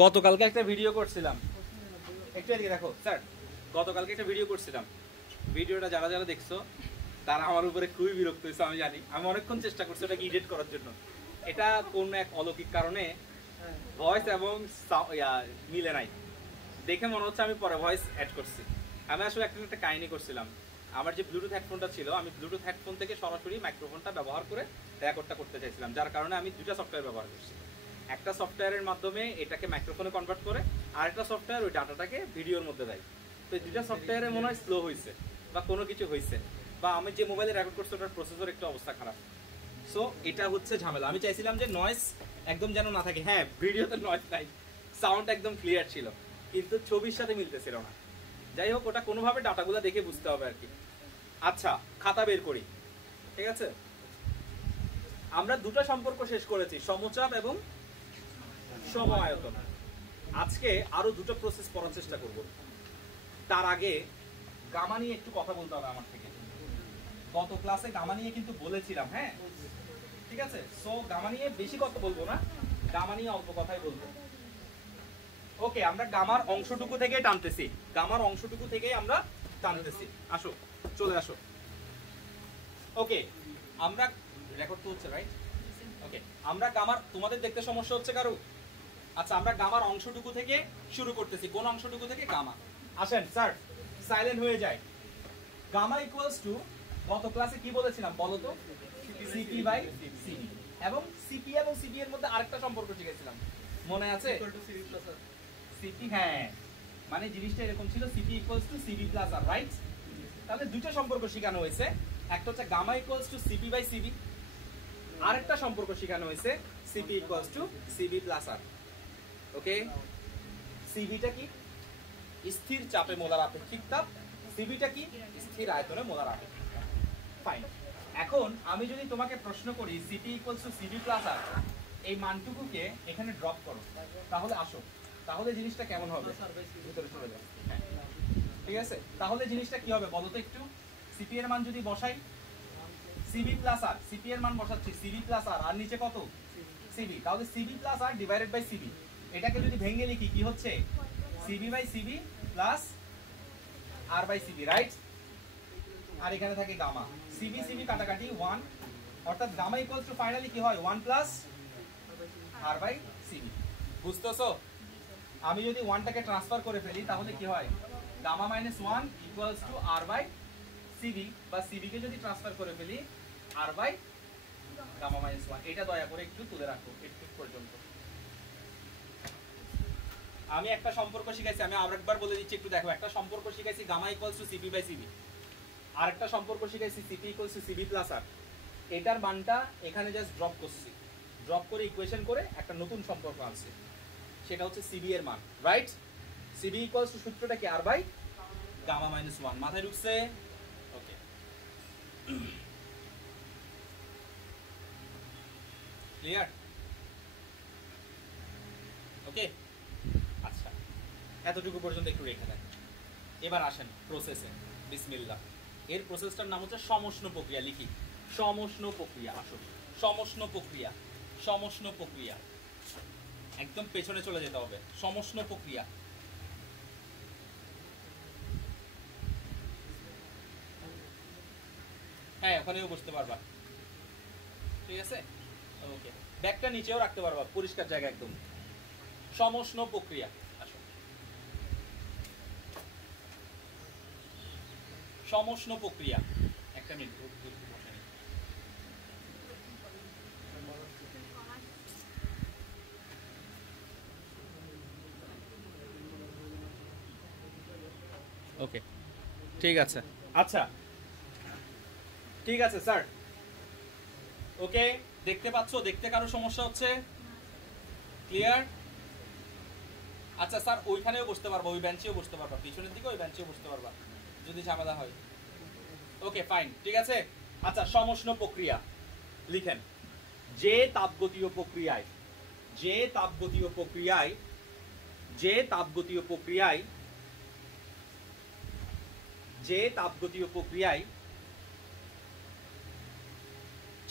গতকালকে একটা ভিডিও করছিলাম, একটু এদিকে দেখো স্যার। গতকালকে একটা ভিডিও করছিলাম, ভিডিওটা যারা যারা দেখছো তারা আমার উপরে খুবই বিরক্ত হয়েছে। আমি জানি, আমি অনেকক্ষণ চেষ্টা করছি ওটাকে এডিট করার জন্য। এটা কোন এক অলৌকিক কারণে ভয়েস এবং মিলে নাই, দেখে মনে হচ্ছে আমি পরে ভয়েস অ্যাড করছি। আমি আসলে একটা কাহিনী করছিলাম। আমার যে ব্লুটুথ হেডফোনটা ছিল, আমি ব্লুটুথ হেডফোন থেকে সরাসরি মাইক্রোফোনটা ব্যবহার করে রেকর্ডটা করতে চাইছিলাম, যার কারণে আমি দুটা সফটওয়্যার ব্যবহার করছি। একটা সফটওয়্যারের মাধ্যমে এটাকে মাইক্রোফোনে কনভার্ট করে, আর একটা সফটওয়্যার ওই ডাটাটাকে ভিডিওর মধ্যে দেয়। তো এই দুটা সফটওয়্যারে মনে হয় স্লো হয়েছে বা কোনো কিছু হয়েছে, বা আমি যে মোবাইলে রেকর্ড করছি ওটার প্রসেসর একটু অবস্থা খারাপ। সো এটা হচ্ছে ঝামেলা। আমি চাইছিলাম যে নয়েজ একদম যেন না থাকে। হ্যাঁ, ভিডিওতে নয়েজ নাই, সাউন্ড একদম ক্লিয়ার ছিল, কিন্তু ছবির সাথে মিলতেছিল না। যাই হোক, ওটা কোনোভাবে ডাটাগুলো দেখে বুঝতে হবে আর কি। আচ্ছা, খাতা বের করি। ঠিক আছে, আমরা দুটো সম্পর্ক শেষ করেছি, সমচাপ এবং সম আয়তন। আজকে আরো দুটো প্রসেস পড়ার চেষ্টা করব। তার আগে গামা নিয়ে একটু কথা বলতে হবে আমার থেকে। গত ক্লাসে গামা নিয়ে কিন্তু বলেছিলাম, হ্যাঁ ঠিক আছে। সো গামা নিয়ে বেশি কথা বলবো না, গামা নিয়ে অল্প কথাই বলবো। ওকে, আমরা গামার অংশটুকু থেকে টানতেছি, গামার অংশটুকু থেকে আমরা টানতেছি। আসো, চলে আসো। ওকে, আমরা রেকর্ড তো হচ্ছে, রাইট? ওকে, আমরা গামার, তোমাদের দেখতে সমস্যা হচ্ছে কারো? আচ্ছা, আমরা গামার অংশটুকু থেকে শুরু করতেছি। কোন অংশটুকু থেকে? গামা। আসেন স্যার, সাইলেন্ট হয়ে যায়। গামা ইকুয়ালস টু, গত ক্লাসে কি বলেছিলাম বলো তো? CP by CB. এবং সিপি এবং সিবি এর মধ্যে আরেকটা সম্পর্ক শিখেছিলাম, মনে আছে? সিপি, হ্যাঁ, মানে জিনিসটা এরকম ছিল, CP equals to CV plus R, right? তাহলে দুটো সম্পর্ক শেখানো হয়েছে। একটা হচ্ছে gamma equals to CP by CV, আরেকটা সম্পর্ক শেখানো হয়েছে CP equals to CV plus R. Okay, সিবিটা কি? স্থির চাপে মোলার আপেক্ষিক তাপ। সিবিটা কি? স্থির আয়তনে মোলার আপেক্ষিক তাপ। ফাইন। এখন আমি যদি তোমাকে প্রশ্ন করি CP equals to CV plus R, এই মানটুকুকে এখানে ড্রপ করো, তাহলে আসো, তাহলে জিনিসটা কেমন হবে? ভিতরে চলে যাও। হ্যাঁ, ঠিক আছে, তাহলে জিনিসটা কি হবে বলো তো একটু? সিপি এর মান যদি বসাই, সিবি প্লাস আর, সিপি এর মান বসাচ্ছি সিবি প্লাস আর, আর নিচে কত? সিবি। তাহলে CV plus R divided by CV, এটাকে যদি ভেঙে লিখি কি হচ্ছে? CV by CB plus R by CV, right? আর এখানে থাকে গামা। সিবি সিবি কাটাকাটি 1, অর্থাৎ গামা ইকুয়ালস টু ফাইনালি কি হয়? 1 প্লাস আর বাই সিবি। বুঝতেছো? আমি যদি 1টাকে ট্রান্সফার করে ফেলি তাহলে কি হয়? Gamma minus 1 equals to R by CB, বা সিবি কে যদি ট্রান্সফার করে ফেলি আর বাই গামা মাইনাস 1। এটা দয়া করে একটু তুলে রাখো একটু পর্যন্ত। আমি একটা সম্পর্ক শিখাইছি, আমি আরেকবার বলে দিচ্ছি, একটু দেখো। একটা সম্পর্ক শিখাইছি gamma equals to CP by CV, আর একটা সম্পর্ক শিখাইছি CP equals to CV plus R. এটার মানটা এখানে জাস্ট ড্রপ করছি, ড্রপ করে ইকুয়েশন করে একটা নতুন সম্পর্ক আছে, সেটা হচ্ছে সিবি এর মান, রাইট? সিবি ইকুয়ালস টু সূত্রটা কি? আর বাই গামা মাইনাস 1। মাথায় ঢুকছে? ওকে, ক্লিয়ার? ওকে, আচ্ছা, এতটুকু পর্যন্ত একটু রেখে দেন। এবার আসেন প্রসেসে, বিসমিল্লাহ। এর প্রসেসটার নাম হচ্ছে সমষ্ণ প্রক্রিয়া। লিখি, সমষ্ণ প্রক্রিয়া। আসো, সমষ্ণ প্রক্রিয়া, সমষ্ণ প্রক্রিয়া, একদম পেছনে চলে যেতে হবে। সমষ্ণ প্রক্রিয়া, হ্যাঁ ওখানেও বসতে পারবা, ঠিক আছে? ওকে, ব্যাগটা নিচেও রাখতে পারবা, পরিষ্কার জায়গা একদম। সমষ্ণ প্রক্রিয়া, আসো। সমষ্ণ প্রক্রিয়া, একটা মিনিট বসে নিই। ওকে, ঠিক আছে। আচ্ছা, ঠিক আছে স্যার। ওকে, দেখতে পাচ্ছো? দেখতে কারো সমস্যা হচ্ছে? ক্লিয়ার? আচ্ছা স্যার, ওইখানেও বসতে পারবা, ওই বেঞ্চেও বসতে পারবা, পিছনের দিকে ওই বেঞ্চেও বসতে পারবা যদি ঝামেলা হয়। ওকে ফাইন, ঠিক আছে। আচ্ছা, সমষ্ণ প্রক্রিয়া লিখেন। যে তাপগতীয় প্রক্রিয়ায়, যে তাপগতীয় প্রক্রিয়ায়, যে তাপগতীয় প্রক্রিয়ায়, যে তাপগতীয় প্রক্রিয়ায়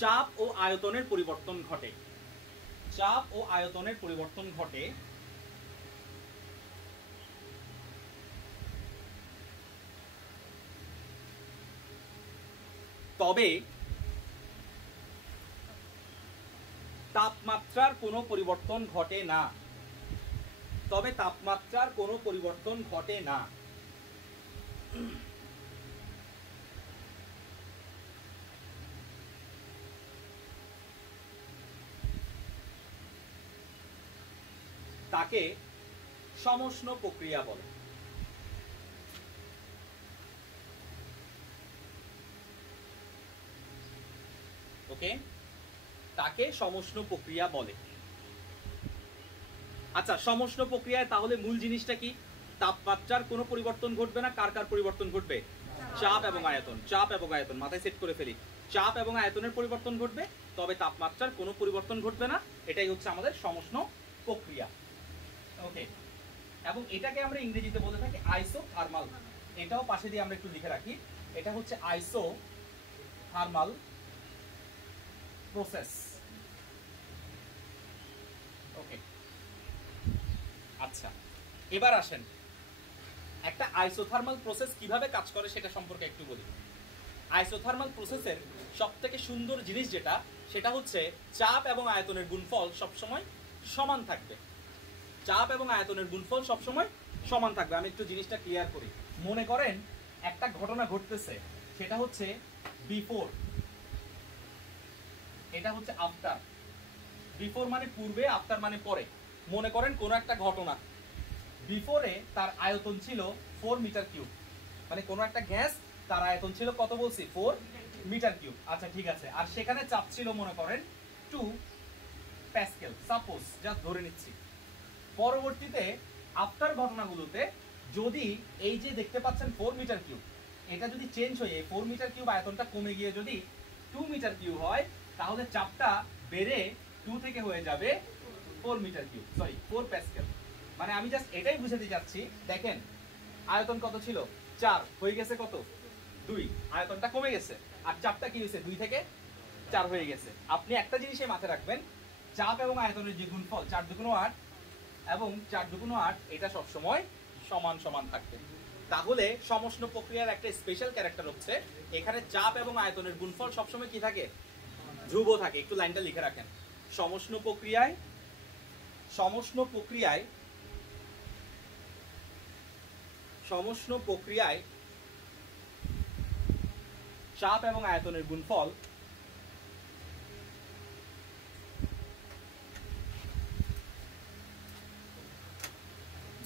চাপ ও আয়তনের পরিবর্তন ঘটে, চাপ ও আয়তনের পরিবর্তন ঘটে, তবে তাপমাত্রার কোনো পরিবর্তন ঘটে না। তবে তাপমাত্রার কোনো পরিবর্তন ঘটে না। তাকে সমষ্ণ প্রক্রিয়া বলে। ওকে, তাকে সমষ্ণ প্রক্রিয়া বলে। আচ্ছা, সমষ্ণ প্রক্রিয়ায় তাহলে মূল জিনিসটা কি? তাপমাত্রার কোনো পরিবর্তন ঘটবে না। কার কার পরিবর্তন ঘটবে? চাপ এবং আয়তন। চাপ এবং আয়তন মাথায় সেট করে ফেলি। চাপ এবং আয়তনের পরিবর্তন ঘটবে, তবে তাপমাত্রার কোনো পরিবর্তন ঘটবে না। এটাই হচ্ছে আমাদের সমষ্ণ প্রক্রিয়া। ওকে, এবং এটাকে আমরা ইংরেজিতে বলে থাকি আইসোথার্মাল। এটাও পাশে দিয়ে আমরা একটু লিখে রাখি। এটা হচ্ছে আইসোথার্মাল প্রসেস। ওকে, আচ্ছা, এবার আসেন একটা আইসোথার্মাল প্রসেস কিভাবে কাজ করে সেটা সম্পর্কে একটু বলি। আইসোথার্মাল প্রসেসের সবথেকে সুন্দর জিনিস যেটা, সেটা হচ্ছে চাপ এবং আয়তনের গুণফল সবসময় সমান থাকবে। চাপ এবং আয়তনের গুণফল সবসময় সমান থাকবে। আমি একটু জিনিসটা ক্লিয়ার করি। মনে করেন একটা ঘটনা ঘটতেছে, সেটা হচ্ছে বিফোর, এটা হচ্ছে আফটার। বিফোর মানে পূর্বে, আফটার মানে পরে। মনে করেন কোন একটা ঘটনা, বিফোরে তার আয়তন ছিল 4 মিটার কিউব, মানে কোন একটা গ্যাস তার আয়তন ছিল কত বলছি? 4 মিটার কিউব। আচ্ছা ঠিক আছে, আর সেখানে চাপ ছিল মনে করেন 2 প্যাসকেল, সাপোজ, জাস্ট ধরে নিচ্ছি। পরবর্তীতে আফটার ঘটনাগুলোতে যদি এই যে দেখতে পাচ্ছেন 4 মিটার কিউব, এটা যদি চেঞ্জ হয়ে 4 মিটার কিউব আয়তনটা কমে গিয়ে যদি 2 মিটার কিউব হয়, তাহলে চাপটা বেড়ে 2 থেকে হয়ে যাবে 4 মিটার কিউব, সরি 4 প্যাসকেল। মানে আমি জাস্ট এটাই বুঝাতে যাচ্ছি, দেখেন আয়তন কত ছিল? 4, হয়ে গেছে কত? 2, আয়তনটা কমে গেছে। আর চাপটা কি হয়েছে? 2 থেকে 4 হয়ে গেছে। আপনি একটা জিনিসই মাথায় রাখবেন, চাপ এবং আয়তনের যে গুণফল 4 দুগুণ 8 এবং 4 দুগুণ 8, এটা সবসময় সমান সমান থাকবে। তাহলে সমষ্ণ প্রক্রিয়ার একটা স্পেশাল ক্যারেক্টার হচ্ছে এখানে চাপ এবং আয়তনের গুণফল সবসময় কি থাকে? ধ্রুব থাকে। একটু লাইনটা লিখে রাখেন। সমষ্ণ প্রক্রিয়ায় চাপ এবং আয়তনের গুণফল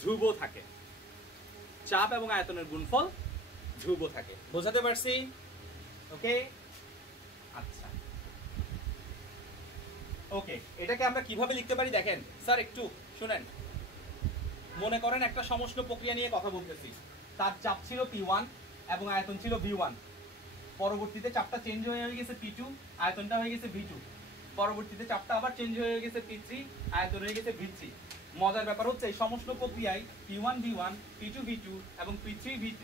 ধ্রুব থাকে। চাপ এবং আয়তনের গুণফল ধ্রুব থাকে। বোঝাতে পারছি? ওকে, আচ্ছা, ওকে, এটাকে আমরা কিভাবে লিখতে পারি দেখেন। স্যার একটু শুনেন। মনে করেন একটা সমষ্ণ প্রক্রিয়া নিয়ে কথা বলতেছি। তার চাপ ছিল P1 এবং আয়তন ছিল V1। পরবর্তীতে চাপটা চেঞ্জ হয়ে গেছে P2, আয়তনটা হয়ে গেছে V2। পরবর্তীতে চাপটা আবার চেঞ্জ হয়ে গেছে P3, আয়তন হয়ে গেছে V3। মজার ব্যাপার হচ্ছে এই সমষ্ণ প্রক্রিয়ায় P1 V1, P2 V2 এবং P3 V3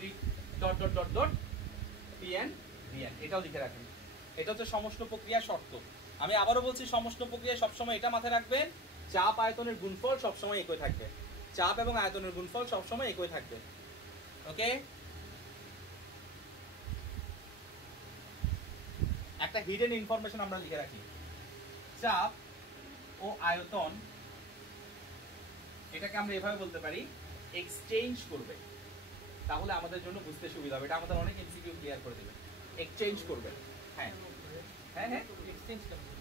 dot dot dot dot Pn Vn। এটাও লিখে রাখেন। এটা হচ্ছে সমষ্ণ প্রক্রিয়ার শর্ত। আমি আবারও বলছি, সমষ্ণ প্রক্রিয়ায় সবসময় এটা মাথায় রাখবেন, চাপ আয়তনের গুণফল সবসময় একই থাকবে। চাপ এবং আয়তনের গুণফল সবসময় একই থাকবে। ওকে, একটা হিডেন ইনফরমেশন আমরা লিখে রাখি। চাপ ও আয়তন, এটাকে আমরা এভাবে বলতে পারি, এক্সচেঞ্জ করবে। তাহলে আমাদের জন্য বুঝতে সুবিধা হবে। এটা আমাদের অনেক এমসিকিউ ক্লিয়ার করে দেবে। এক্সচেঞ্জ করবে। হ্যাঁ হ্যাঁ হ্যাঁ,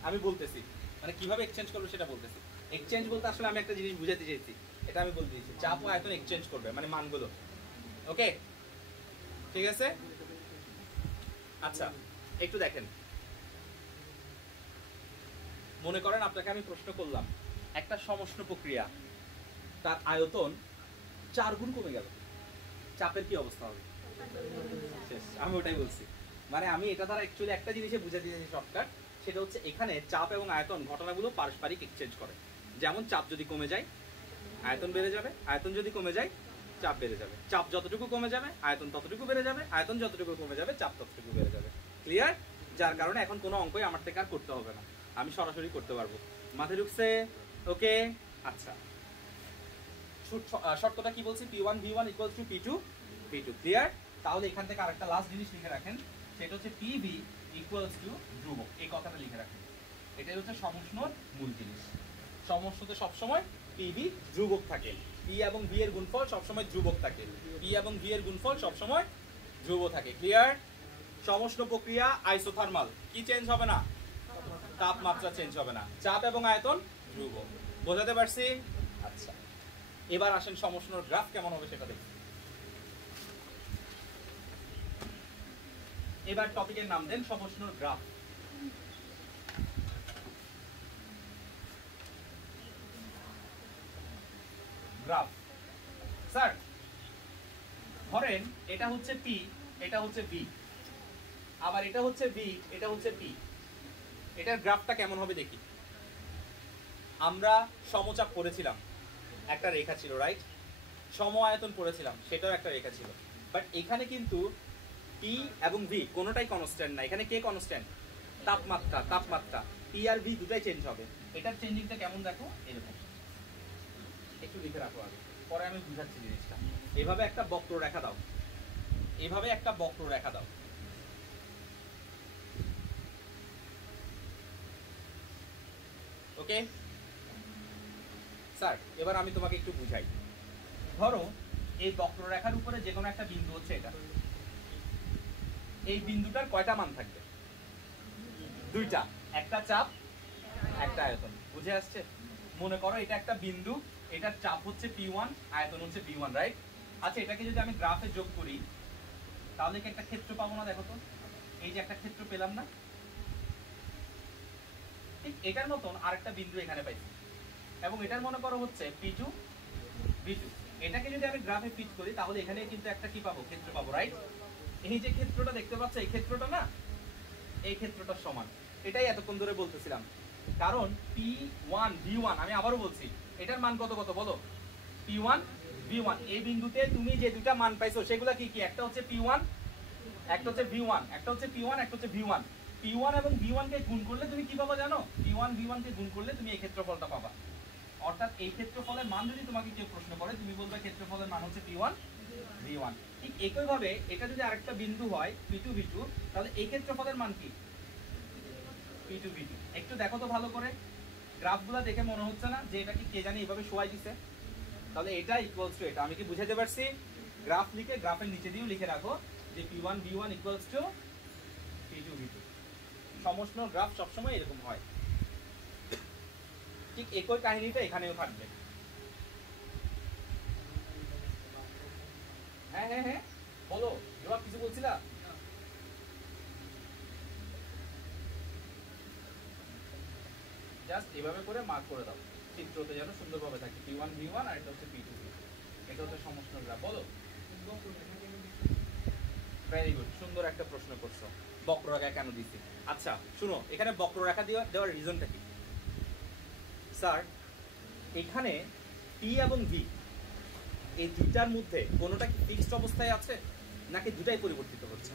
আমি বলতেছি, মানে কিভাবে এক্সচেঞ্জ করবে সেটা বলতেছি। এক্সচেঞ্জ বলতে আসলে আমি একটা জিনিস বুঝাতে চাইছি, এটা আমি বলতে চাইছি। চাপ ও আয়তন এক্সচেঞ্জ করবে, মানে মানগুলো। ওকে, ঠিক আছে। আচ্ছা, একটু দেখেন। মনে করেন আপনাকে আমি প্রশ্ন করলাম, একটা সমষ্ণ প্রক্রিয়া, তার আয়তন 4 গুণ কমে গেল, চাপের কি অবস্থা হবে? শেষ। আমি ওটাই বলছি। মানে আমি এটা দ্বারা অ্যাকচুয়ালি একটা জিনিসে বুঝাতে চাইছি শর্টকাট, সেটা হচ্ছে এখানে চাপ এবং আয়তন ঘটনাগুলো পারস্পরিক এক্সচেঞ্জ করে। যেমন চাপ যদি কমে যায়, আয়তন বেড়ে যাবে। আয়তন যদি কমে যায়, চাপ বেড়ে যাবে। চাপ যতটুকু কমে যাবে, আয়তন ততটুকু বেড়ে যাবে। আয়তন যতটুকু কমে যাবে, চাপ ততটুকু বেড়ে যাবে। ক্লিয়ার? যার কারণে এখন কোনো অঙ্কই আমার থেকে আর করতে হবে না, আমি সরাসরি করতে পারবো। মাথায় ঢুকছে? ওকে, আচ্ছা, শর্তটা কি বলছি? P1 V1 = P2 V2। Clear? তাহলে এখান থেকে আরেকটা লাস্ট জিনিস লিখে রাখেন। সেটা হচ্ছে পিভি ইকুয়ালস টু ধ্রুবক। এই কথাটা লিখে রাখুন, এটাই হচ্ছে সমষ্ণর মূল জিনিস। সমষ্ণতে সবসময় পিভি ধ্রুবক থাকে, পি এবং ভি এর গুণফল সবসময় ধ্রুবক থাকে, পি এবং ভি এর গুণফল সবসময় ধ্রুব থাকে। ক্লিয়ার? সমষ্ণ প্রক্রিয়া আইসোথার্মাল, কি চেঞ্জ হবে না? তাপমাত্রা চেঞ্জ হবে না, চাপ এবং আয়তন ধ্রুব। বোঝাতে পারছি? আচ্ছা, এবার আসেন সমষ্ণর গ্রাফ কেমন হবে সেটা দেখি। এবার টপিকের নাম দেন সমষ্ণর গ্রাফ। গ্রাফ স্যার, ধরেন এটা হচ্ছে পি, এটা হচ্ছে ভি, আবার এটা হচ্ছে ভি, এটা হচ্ছে পি। এটার গ্রাফটা কেমন হবে দেখি। আমরা সমচাপ পড়েছিলাম, একটা রেখা ছিল, রাইট? সম আয়তন পড়েছিলাম, সেটাও একটা রেখা ছিল। বাট এখানে কিন্তু পি এবং ভি কোনোটাই কনস্ট্যান্ট না। এখানে কে কনস্ট্যান্ট? তাপমাত্রা। তাপমাত্রা পি আর ভি দুটাই চেঞ্জ হবে। এটার চেঞ্জিংটা কেমন দেখো, এরকম। একটু লিখে রাখো আগে, পরে আমি বুঝাচ্ছি জিনিসটা। এভাবে একটা বক্ররেখা দাও, এভাবে একটা বক্ররেখা দাও। ওকে স্যার, এবার আমি তোমাকে একটু বুঝাই। ধরো এই বক্ররেখার উপরে যে কোনো একটা বিন্দু হচ্ছে এটা, এই বিন্দুটার কয়টা মান থাকবে? দুইটা, একটা চাপ একটা আয়তন। বুঝে আসছে? মনে করো এটা একটা বিন্দু, এটার চাপ হচ্ছে P1, আয়তন হচ্ছে V1, রাইট? আচ্ছা, এটাকে যদি আমি গ্রাফে যোগ করি তাহলে কি একটা ক্ষেত্র পাবো না? দেখো তো, এই যে একটা ক্ষেত্র পেলাম না? ঠিক এটার মতন আরেকটা বিন্দু এখানে পাইছি, এবং এটার মনে করো হচ্ছে P2, V2। এটাকে যদি আমি গ্রাফে ফিট করি তাহলে এখানে কিন্তু একটা কি পাবো? ক্ষেত্র পাবো, রাইট? এই যে ক্ষেত্রটা দেখতে পাচ্ছ, এই ক্ষেত্রটা না, এই ক্ষেত্রটার সমান। এটাই এতক্ষণ ধরে বলতেছিলাম। কারণ P1 V1, আমি আবারও বলছি, এটার মান কত কত বলো? P1 V1। এই বিন্দুতে তুমি যে দুটা মান পাইছো সেগুলা কি কি? একটা হচ্ছে P1, একটা হচ্ছে V1, একটা হচ্ছে P1, একটা হচ্ছে V1। P1 এবং V1 কে গুণ করলে তুমি কি পাবা জানো? P1 V1 কে গুণ করলে তুমি এই ক্ষেত্রফলটা পাবা। অর্থাৎ এই ক্ষেত্রফলের মান যদি তোমাকে কেউ প্রশ্ন করে, তুমি বলবে ক্ষেত্রফলের মান হচ্ছে P1 V1। ঠিক একইভাবে এটা যদি আরেকটা বিন্দু হয় P2 V2, তাহলে এই ক্ষেত্রফলের মান কি? P2 V2। একটু দেখো তো ভালো করে, গ্রাফগুলো দেখে মনে হচ্ছে না যে এটা কি কে জানি এভাবে শোয়াই দিছে? তাহলে এটা ইকুয়ালস টু এটা। আমি কি বুঝাতে পারছি? গ্রাফ লিখে গ্রাফের নিচে দিয়েও লিখে রাখো যে P1 V1 equals to P2 V2। সমষ্ণ graph সবসময় এরকম হয়। ঠিক একই কাহিনীটা এখানেও থাকবে। হ্যাঁ হ্যাঁ হ্যাঁ, বলো, জবাব কিছু বলছিলা? জাস্ট এভাবে করে মার্ক করে দাও, চিত্রতে যেন সুন্দরভাবে থাকে। P1 V1 আর এটা হচ্ছে P2 V2। এটা হচ্ছে সমষ্ণ গ্রাফ। বলো। ভেরি গুড, সুন্দর একটা প্রশ্ন করছো। বক্ররেখা কেন দিছি? আচ্ছা শুনো, এখানে বক্ররেখা দেওয়ার রিজনটা কি? স্যার, এখানে P এবং V এই দুইটার মধ্যে কোনোটা কি ফিক্সড অবস্থায় আছে নাকি দুটাই পরিবর্তিত হচ্ছে?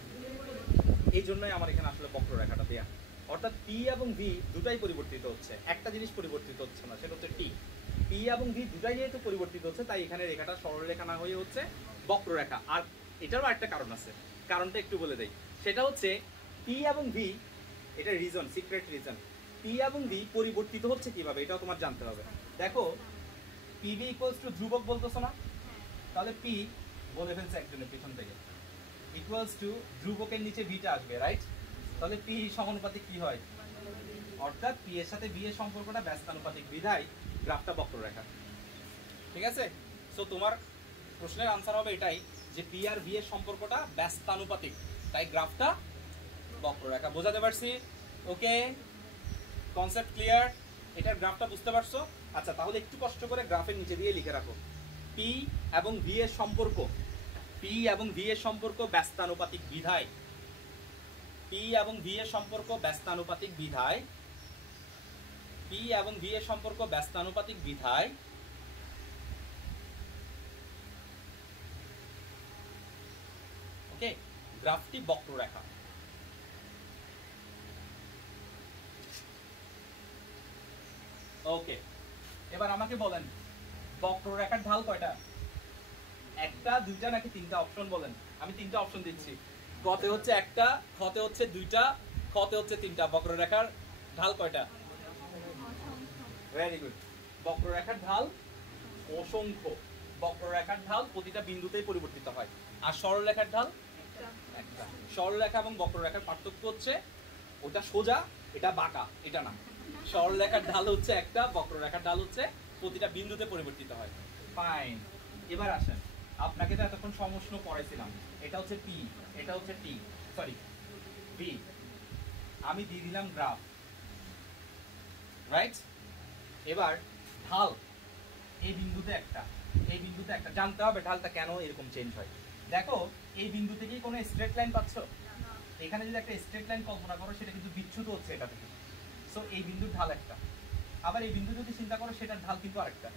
এই জন্যই আমার এখানে আসলে বক্ররেখাটা দেয়া। অর্থাৎ P এবং V দুটাই পরিবর্তিত হচ্ছে, একটা জিনিস পরিবর্তিত হচ্ছে না, সেটা হচ্ছে T। P এবং V দুটাই যেহেতু পরিবর্তিত হচ্ছে, তাই এখানে রেখাটা সরলরেখা না হয়ে হচ্ছে বক্ররেখা। আর এটারও একটা কারণ আছে, কারণটা একটু বলে দেই। সেটা হচ্ছে P এবং V, এটা রিজন, সিক্রেট রিজন। P এবং V পরিবর্তিত হচ্ছে কিভাবে এটাও তোমার জানতে হবে। দেখো, PV ইকুয়ালস টু ধ্রুবক বলতেছো না? তাহলে P বলে ফেলছে একজনের পিছন থেকে, ইকুয়ালস টু ধ্রুবকের নিচে ভিটা আসবে, রাইট? তাহলে P সমানুপাতিক কি হয়? অর্থাৎ P এর সাথে V এর সম্পর্কটা ব্যস্তানুপাতিক, বিধায় গ্রাফটা বক্ররেখা। ঠিক আছে? সো তোমার প্রশ্নের আনসার হবে এটাই যে P আর V এর সম্পর্কটা ব্যস্তানুপাতিক, তাই গ্রাফটা বক্ররেখা। বোঝাতে পারছি? ওকে, কনসেপ্ট ক্লিয়ার? এটার গ্রাফটা বুঝতে পারছো? আচ্ছা, তাহলে একটু কষ্ট করে গ্রাফের নিচে দিয়ে লিখে রাখো P এবং V এর সম্পর্ক। P এবং V এর সম্পর্ক ব্যস্তানুপাতিক বিধায়, P এবং V এর সম্পর্ক ব্যস্তানুপাতিক বিধায়, P এবং V এর সম্পর্ক ব্যস্তানুপাতিক বিধায় ওকে, গ্রাফটি বক্ররেখা। ওকে, এবার আমাকে বলেন বক্ররেখার ঢাল কয়টা? একটা, দুইটা নাকি তিনটা? অপশন বলেন, আমি তিনটা অপশন দিচ্ছি। কতে হচ্ছে একটা, খতে হচ্ছে দুইটা, খতে হচ্ছে তিনটা। বক্ররেখার ঢাল কয়টা? Very good. বক্ররেখার ঢাল অসংখ্য। বক্ররেখার ঢাল প্রতিটা বিন্দুতেই পরিবর্তিত হয়। আর সরলরেখার ঢাল একটা। সরলরেখা এবং বক্ররেখার পার্থক্য হচ্ছে ওটা সোজা, এটা বাঁকা, এটা না। সরলরেখার ঢাল হচ্ছে একটা, বক্ররেখার ঢাল হচ্ছে প্রতিটা বিন্দুতে পরিবর্তিত হয়। ফাইন। এবার আসেন, আপনাকে তো এতক্ষণ সমষ্ণ পড়াইছিলাম। এটা হচ্ছে পি, এটা হচ্ছে টি, সরি বি। আমি দিয়ে দিলাম গ্রাফ, রাইট? এবার ঢাল এই বিন্দুতে একটা, এই বিন্দুতে একটা। জানতে হবে ঢালটা কেন এরকম চেঞ্জ হয়। দেখো এই বিন্দু থেকেই কোনো স্ট্রেট লাইন পাচ্ছ? এখানে যদি একটা স্ট্রেট লাইন কল্পনা করো, সেটা কিন্তু বিচ্যুত হচ্ছে এটা থেকে। সো এই বিন্দুর ঢাল একটা। আবার এই বিন্দু যদি চিন্তা করো, সেটার ঢাল কিন্তু আরেকটা।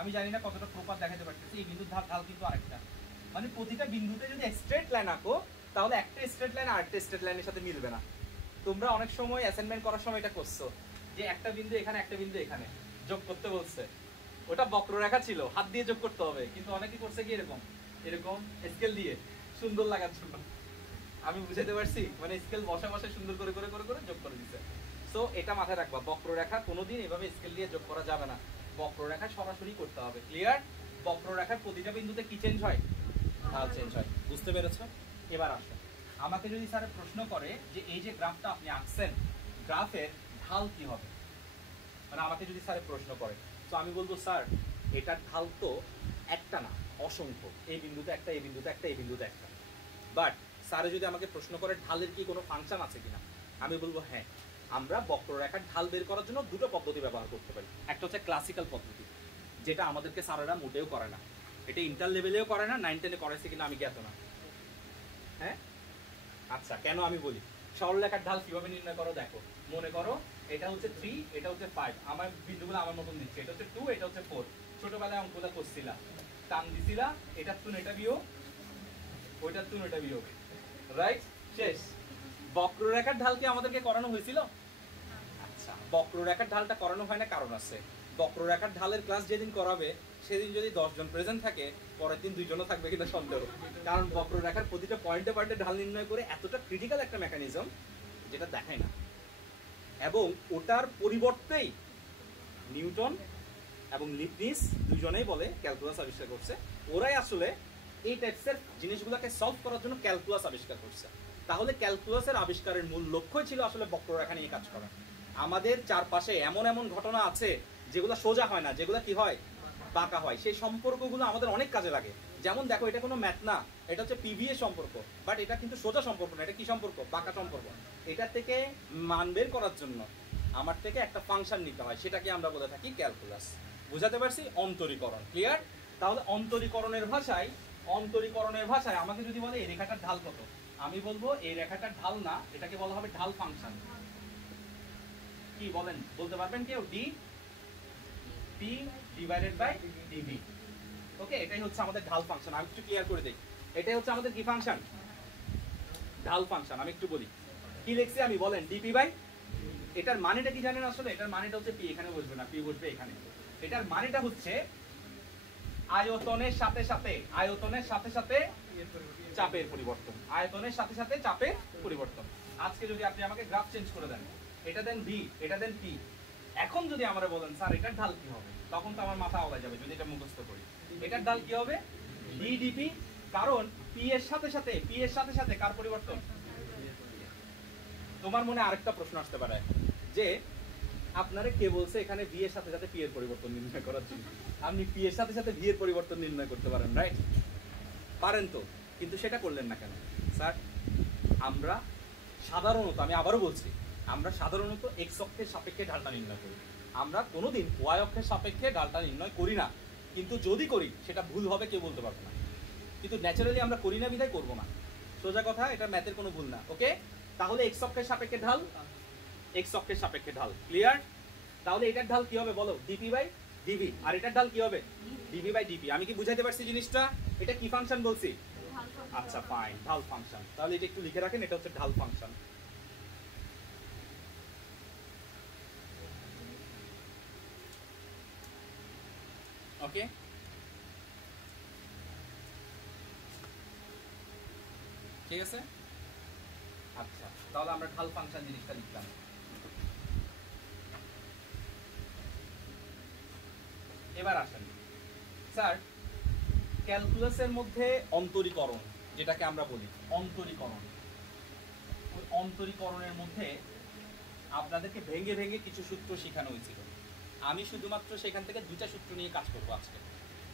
আমি জানি না কতটা প্রপার দেখাতে পারতেছি, এই বিন্দুর ঢাল কিন্তু আরেকটা। মানে প্রতিটা বিন্দুতে যদি স্ট্রেট লাইন আঁকো, তাহলে একটা স্ট্রেট লাইন আরেকটা স্ট্রেট লাইনের সাথে মিলবে না। তোমরা অনেক সময় অ্যাসাইনমেন্ট করার সময় এটা করছো, যে একটা বিন্দু এখানে, একটা বিন্দু এখানে যোগ করতে বলছে। ওটা বক্ররেখা ছিল, হাত দিয়ে যোগ করতে হবে। কিন্তু অনেকে করছে কি এরকম, এরকম স্কেল দিয়ে সুন্দর লাগার জন্য। আমি বুঝাইতে পারছি? মানে স্কেল বসে বসে সুন্দর করে করে করে করে যোগ করে দিছে। সো এটা মাথায় রাখবা, বক্ররেখা কোনোদিন এভাবে স্কেল দিয়ে যোগ করা যাবে না। বক্ররেখা সরাসরি করতে হবে। ক্লিয়ার? বক্ররেখার প্রতিটা বিন্দুতে কি চেঞ্জ হয়? ঢাল চেঞ্জ হয়। বুঝতে পেরেছো? এবার আসো, আমাকে যদি স্যার প্রশ্ন করে যে এই যে গ্রাফটা আপনি আঁকছেন, গ্রাফের ঢাল কি হবে? মানে আমাকে যদি স্যার প্রশ্ন করে, তো আমি বলবো স্যার এটার ঢাল তো একটা না, অসংখ্য। এই বিন্দুতে একটা, এই বিন্দুতে একটা, এই বিন্দুতে একটা। বাট স্যারে যদি আমাকে প্রশ্ন করে ঢালের কি কোনো ফাংশন আছে কিনা, আমি বলবো হ্যাঁ। আমরা বক্ররেখার ঢাল বের করার জন্য দুটো পদ্ধতি ব্যবহার করতে পারি। একটা হচ্ছে ক্লাসিক্যাল পদ্ধতি, যেটা আমাদেরকে স্যারেরা মোটেও করে না। এটা ইন্টার লেভেলেও করে না, 9 10-এ করেছে কিনা আমি জ্ঞাত না। হ্যাঁ, আচ্ছা, কেন আমি বলি। সরলরেখার ঢাল কিভাবে নির্ণয় করো দেখো। মনে করো এটা হচ্ছে 3, এটা হচ্ছে 5। আমার বিন্দুগুলো আমার মতন দিচ্ছে। এটা হচ্ছে 2, এটা হচ্ছে 4। ছোটবেলায় অঙ্কগুলো করছিলা, টান দিছিলা, এটার তুন এটা বিয়োগ, ওইটার তুন এটা বিয়োগ, রাইট? শেষ। বক্ররেখার ঢাল কি আমাদেরকে করানো হয়েছিল? আচ্ছা, বক্ররেখার ঢালটা করানো হয় না, কারণ আছে। বক্ররেখার ঢালের ক্লাস যেদিন করাবে, সেদিন যদি 10 জন প্রেজেন্ট থাকে, পরের দিন 2 জনও থাকবে কিনা সন্দেহ। কারণ বক্ররেখার প্রতিটা পয়েন্টে পয়েন্টে ঢাল নির্ণয় করে এতটা ক্রিটিক্যাল একটা মেকানিজম, যেটা দেখায় না। এবং ওটার পরিবর্তেই নিউটন এবং লিবনিজ দুজনেই বলে ক্যালকুলাস আবিষ্কার করছে। ওরাই আসলে এই টাইপসের জিনিসগুলোকে সলভ করার জন্য ক্যালকুলাস আবিষ্কার করছে। তাহলে ক্যালকুলাসের আবিষ্কারের মূল লক্ষ্যই ছিল আসলে বক্ররেখা নিয়ে কাজ করা। আমাদের চারপাশে এমন এমন ঘটনা আছে যেগুলো সোজা হয় না, যেগুলো কি হয়, বাঁকা হয়। সেই সম্পর্কগুলো আমাদের অনেক কাজে লাগে। যেমন দেখো, এটা কোনো ম্যাথ না, এটা হচ্ছে পিভিএ সম্পর্ক। বাট এটা কিন্তু সোজা সম্পর্ক না, এটা কি সম্পর্ক, বাঁকা সম্পর্ক। এটা থেকে মান বের করার জন্য আমার থেকে একটা ফাংশন নিতে হয়, সেটাকে আমরা বলে থাকি ক্যালকুলাস। বুঝাতে পারছি? অন্তরীকরণ। ক্লিয়ার? তাহলে অন্তরীকরণের ভাষায় আমাকে যদি বলে এই রেখাটার ঢাল কত, আমি বলবো এই রেখাটার ঢাল না, এটাকে বলা হবে ঢাল ফাংশন। কি বলেন, বলতে পারবেন কেউ? D P divided by DV. Okay, এটাই হচ্ছে আমাদের ঢাল ফাংশন। আমি একটু ক্লিয়ার করে দেই, এটাই হচ্ছে আমাদের কি ফাংশন, ঢাল ফাংশন। আমি একটু বলি কি লিখছি আমি, বলেন ডিপি বাই। এটার মানেটা কি জানেন আসলে? এটার মানেটা হচ্ছে পি এখানে বসবে না, পি বসবে এখানে। এটার মানেটা হচ্ছে আয়তনের সাথে সাথে, আয়তনের সাথে সাথে চাপের পরিবর্তন, আয়তনের সাথে সাথে চাপের পরিবর্তন। আজকে যদি আপনি আমাকে গ্রাফ চেঞ্জ করে দেন, এটা দেন ভি, এটা দেন পি, এখন যদি আমরা বলেন স্যার এটার ঢাল কি হবে, তখন তো আমার মাথা আওলা যাবে যদি এটা মুখস্থ করি। এটার ঢাল কি হবে? D DP. কারণ পি এর সাথে সাথে, পি এর সাথে সাথে কার পরিবর্তন? তোমার মনে আরেকটা প্রশ্ন আসতে পারে যে আপনারে কে বলছে এখানে ভি এর সাথে সাথে পি এর পরিবর্তন নির্ণয় করার জন্য? আপনি পি এর সাথে সাথে ভি এর পরিবর্তন নির্ণয় করতে পারেন, রাইট? পারেন তো, কিন্তু সেটা করলেন না কেন? স্যার আমরা সাধারণত, আমি আবারও বলছি, আমরা সাধারণত এক্স অক্ষের সাপেক্ষে ঢালটা নির্ণয় করি। আমরা কোনোদিন ওয়াই অক্ষের সাপেক্ষে ঢালটা নির্ণয় করি না। কিন্তু যদি করি সেটা ভুল হবে কেউ বলতে পারবে না। কিন্তু ন্যাচারালি আমরা করি না বিধায় করবো না। সোজা কথা, এটা ম্যাথের কোনো ভুল না। ওকে, তাহলে এক্স অক্ষের সাপেক্ষে ঢাল, এক্স অক্ষের সাপেক্ষে ঢাল। ক্লিয়ার? তাহলে এটার ঢাল কি হবে বলো? DP by DV. আর এটার ঢাল কি হবে? DV by DP. আমি কি বুঝাইতে পারছি জিনিসটা? এটা কি ফাংশন বলছি? আচ্ছা ফাইন, ঢাল ফাংশন। তাহলে এটা একটু লিখে রাখেন, এটা হচ্ছে ঢাল ফাংশন। ওকে, ঠিক আছে। আচ্ছা, তাহলে আমরা ঢাল ফাংশন জিনিসটা লিখলাম। এবার আসেন স্যার, ক্যালকুলাসের মধ্যে অন্তরীকরণ যেটাকে আমরা বলি অন্তরীকরণ, ওই অন্তরীকরণের মধ্যে আপনাদেরকে ভেঙে ভেঙে কিছু সূত্র শেখানো হয়েছিল। আমি শুধুমাত্র সেখান থেকে দুইটা সূত্র নিয়ে কাজ করবো আজকে।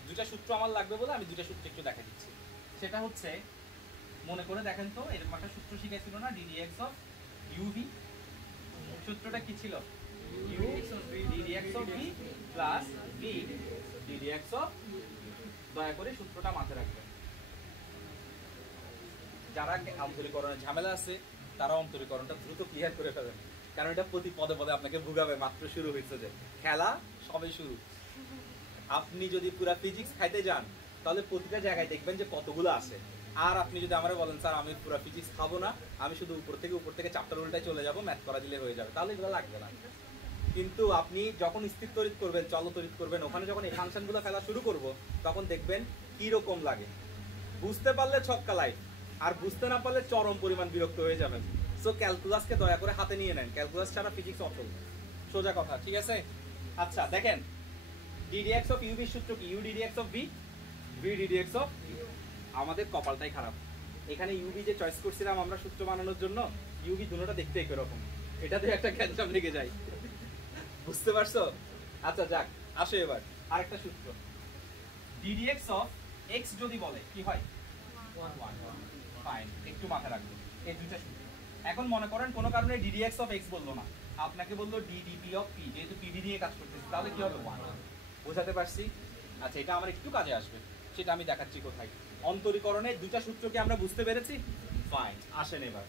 দুইটা সূত্র আমার লাগবে বলে আমি দুইটা সূত্র একটু দেখা দিচ্ছি। সেটা হচ্ছে, মনে করে দেখেন তো, এরকম একটা সূত্র শিখেছিল না, ddx of uv। সূত্রটা কি ছিল? u ddx of v plus v ddx of, দয়া করে সূত্রটা মাথায় রাখবেন। যারা অন্তরীকরণের ঝামেলা আছে তারা অন্তরীকরণটা দ্রুত ক্লিয়ার করে ফেলেন, কারণ এটা প্রতি পদে পদে আপনাকে ভুগাবে। মাত্র শুরু হয়েছে, যে খেলা সবে শুরু। আপনি যদি পুরা ফিজিক্স খাইতে যান তাহলে প্রতিটা জায়গায় দেখবেন যে কতগুলো আছে। আর আপনি যদি আমরা বলেন স্যার আমি পুরা ফিজিক্স খাবো না, আমি শুধু উপর থেকে চ্যাপ্টার উল্টায় চলে যাবো, ম্যাথ করা দিলে হয়ে যাবে, তাহলে এগুলো লাগবে না। কিন্তু আপনি যখন স্থির তড়িৎ করবেন, চল তড়িৎ করবেন, ওখানে যখন এই ফাংশনগুলো ফেলা শুরু করব তখন দেখবেন কি রকম লাগে। বুঝতে পারলে ছক্কা লাইফ, আর বুঝতে না পারলে চরম পরিমাণ বিরক্ত হয়ে যাবেন। সো ক্যালকুলাসকে দয়া করে হাতে নিয়ে নেন, ক্যালকুলাস ছাড়া ফিজিক্স অচল, সোজা কথা, ঠিক আছে? আচ্ছা দেখেন, ddx of u v সূত্র কি? u ddx of v, v ddx of u। আমাদের কপালটাই খারাপ, এখানে u v যে চয়েস করছিলাম আমরা সূত্র বানানোর জন্য, u v দুটোটা দেখতে একই রকম, এটাতে একটা গ্যাঞ্জাম লেগে যায়, বুঝতে পারছো? আচ্ছা যাক, আসো এবার আরেকটা সূত্র, ddx of x যদি বলে কি হয়? 1। ফাইন, একটু মাথায় রাখবেন এই দুইটা সূত্র। এখন মনে করেন কোনো কারণে ddx of x বললো না, আপনাকে বললো ddp of p, যেহেতু pv নিয়ে কাজ করতেছি, তাহলে কি হবে? 1। বোঝাতে পারছি? আচ্ছা, এটা আমার একটু কাজে আসবে, সেটা আমি দেখাচ্ছি কোথায়। অন্তরীকরণের দুইটা সূত্রকে আমরা বুঝতে পেরেছি, ফাইন। আসেন এবার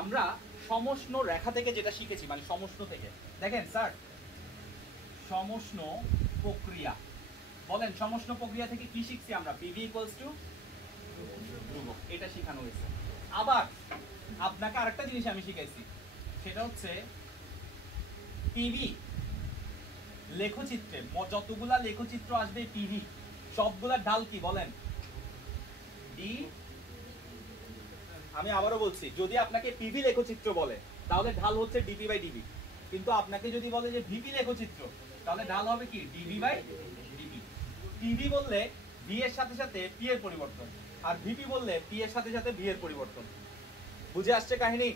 আমরা সমষ্ণ রেখা থেকে যেটা শিখেছি, মানে সমষ্ণ থেকে, দেখেন স্যার, সমষ্ণ প্রক্রিয়া, বলেন সমষ্ণ প্রক্রিয়া থেকে কি শিখছি আমরা? pv equals to ধ্রুবক, এটা শেখানো হয়েছে। আবার আপনাকে আরেকটা জিনিস আমি শিখাইছি, সেটা হচ্ছে pv লেখচিত্রে যতগুলা লেখচিত্র আসবে pv সবগুলা ঢাল কি বলেন? d। আমি আবারও বলছি, যদি আপনাকে pv লেখচিত্র বলে তাহলে ঢাল হচ্ছে dp বাই dv, কিন্তু আপনাকে যদি বলে যে vp লেখচিত্র তাহলে ঢাল হবে কি? dv by dp। pv বললে v এর সাথে সাথে p এর পরিবর্তন, আর vp বললে p এর সাথে সাথে v এর পরিবর্তন। বুঝে আসছে কাহিনী?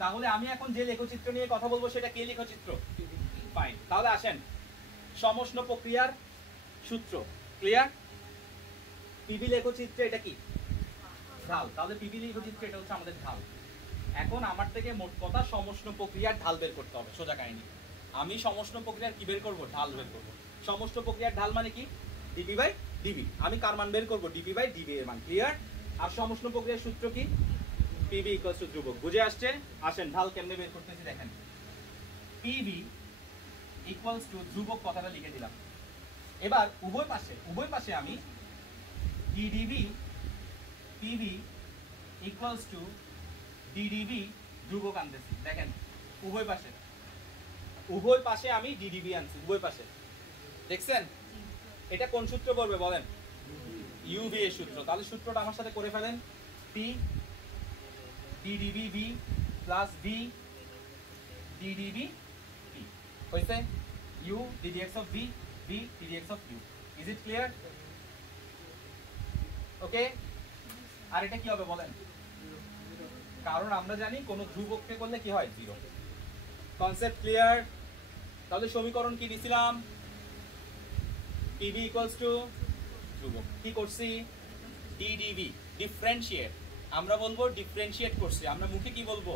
তাহলে আমি এখন যে লেখচিত্র নিয়ে কথা বলবো সেটা কে লেখচিত্র? ফাইন, তাহলে আসেন সমষ্ণ প্রক্রিয়ার সূত্র ক্লিয়ার। পিভি লেখচিত্রে এটা কি? ঢাল। তাহলে পিভি লেখচিত্রে এটা হচ্ছে আমাদের ঢাল। এখন আমার থেকে মোট কথা সমষ্ণ প্রক্রিয়ার ঢাল বের করতে হবে, সোজা কাহিনী। আমি সমষ্ণ প্রক্রিয়ার কি বের করব? ঢাল বের করব। সমষ্ণ প্রক্রিয়ার ঢাল মানে কি? DP by DB. আমি কার মান বের করব? ডিপি বাই ডিবি এর মান, ক্লিয়ার। আর সমষ্ণ প্রক্রিয়ার সূত্র কি? পিভি ইকুয়ালস টু ধ্রুবক। বুঝে আসছে? আসেন ঢাল কেমনে বের করতেছি দেখেন। পিভি ইকুয়ালস টু ধ্রুবক কথাটা লিখে দিলাম। এবার উভয় পাশে আমি DDB PV equals two DDB ধ্রুবক আনতেছি। দেখেন উভয় পাশে আমি ডিডিবি আনছি, উভয় পাশে। দেখছেন? এটা কোন সূত্র পড়বে বলেন? ইউভি এর সূত্র। তাহলে সূত্রটা আমার সাথে করে ফেলেন। P DDV V plus V DDV P হইছে U DDX of V V DDX of U. Is it clear? Okay. আর এটা কি হবে বলেন? কারণ আমরা জানি কোন ধ্রুবককে করলে কি হয়? জিরো। Concept clear? তাহলে সমীকরণ কি দিছিলাম? পিভি ইকুয়ালস টু ধ্রুবক। কি করছি? DDB differentiate. আমরা বলবো ডিফারেন্সিয়েট করছি। আমরা মুখে কি বলবো?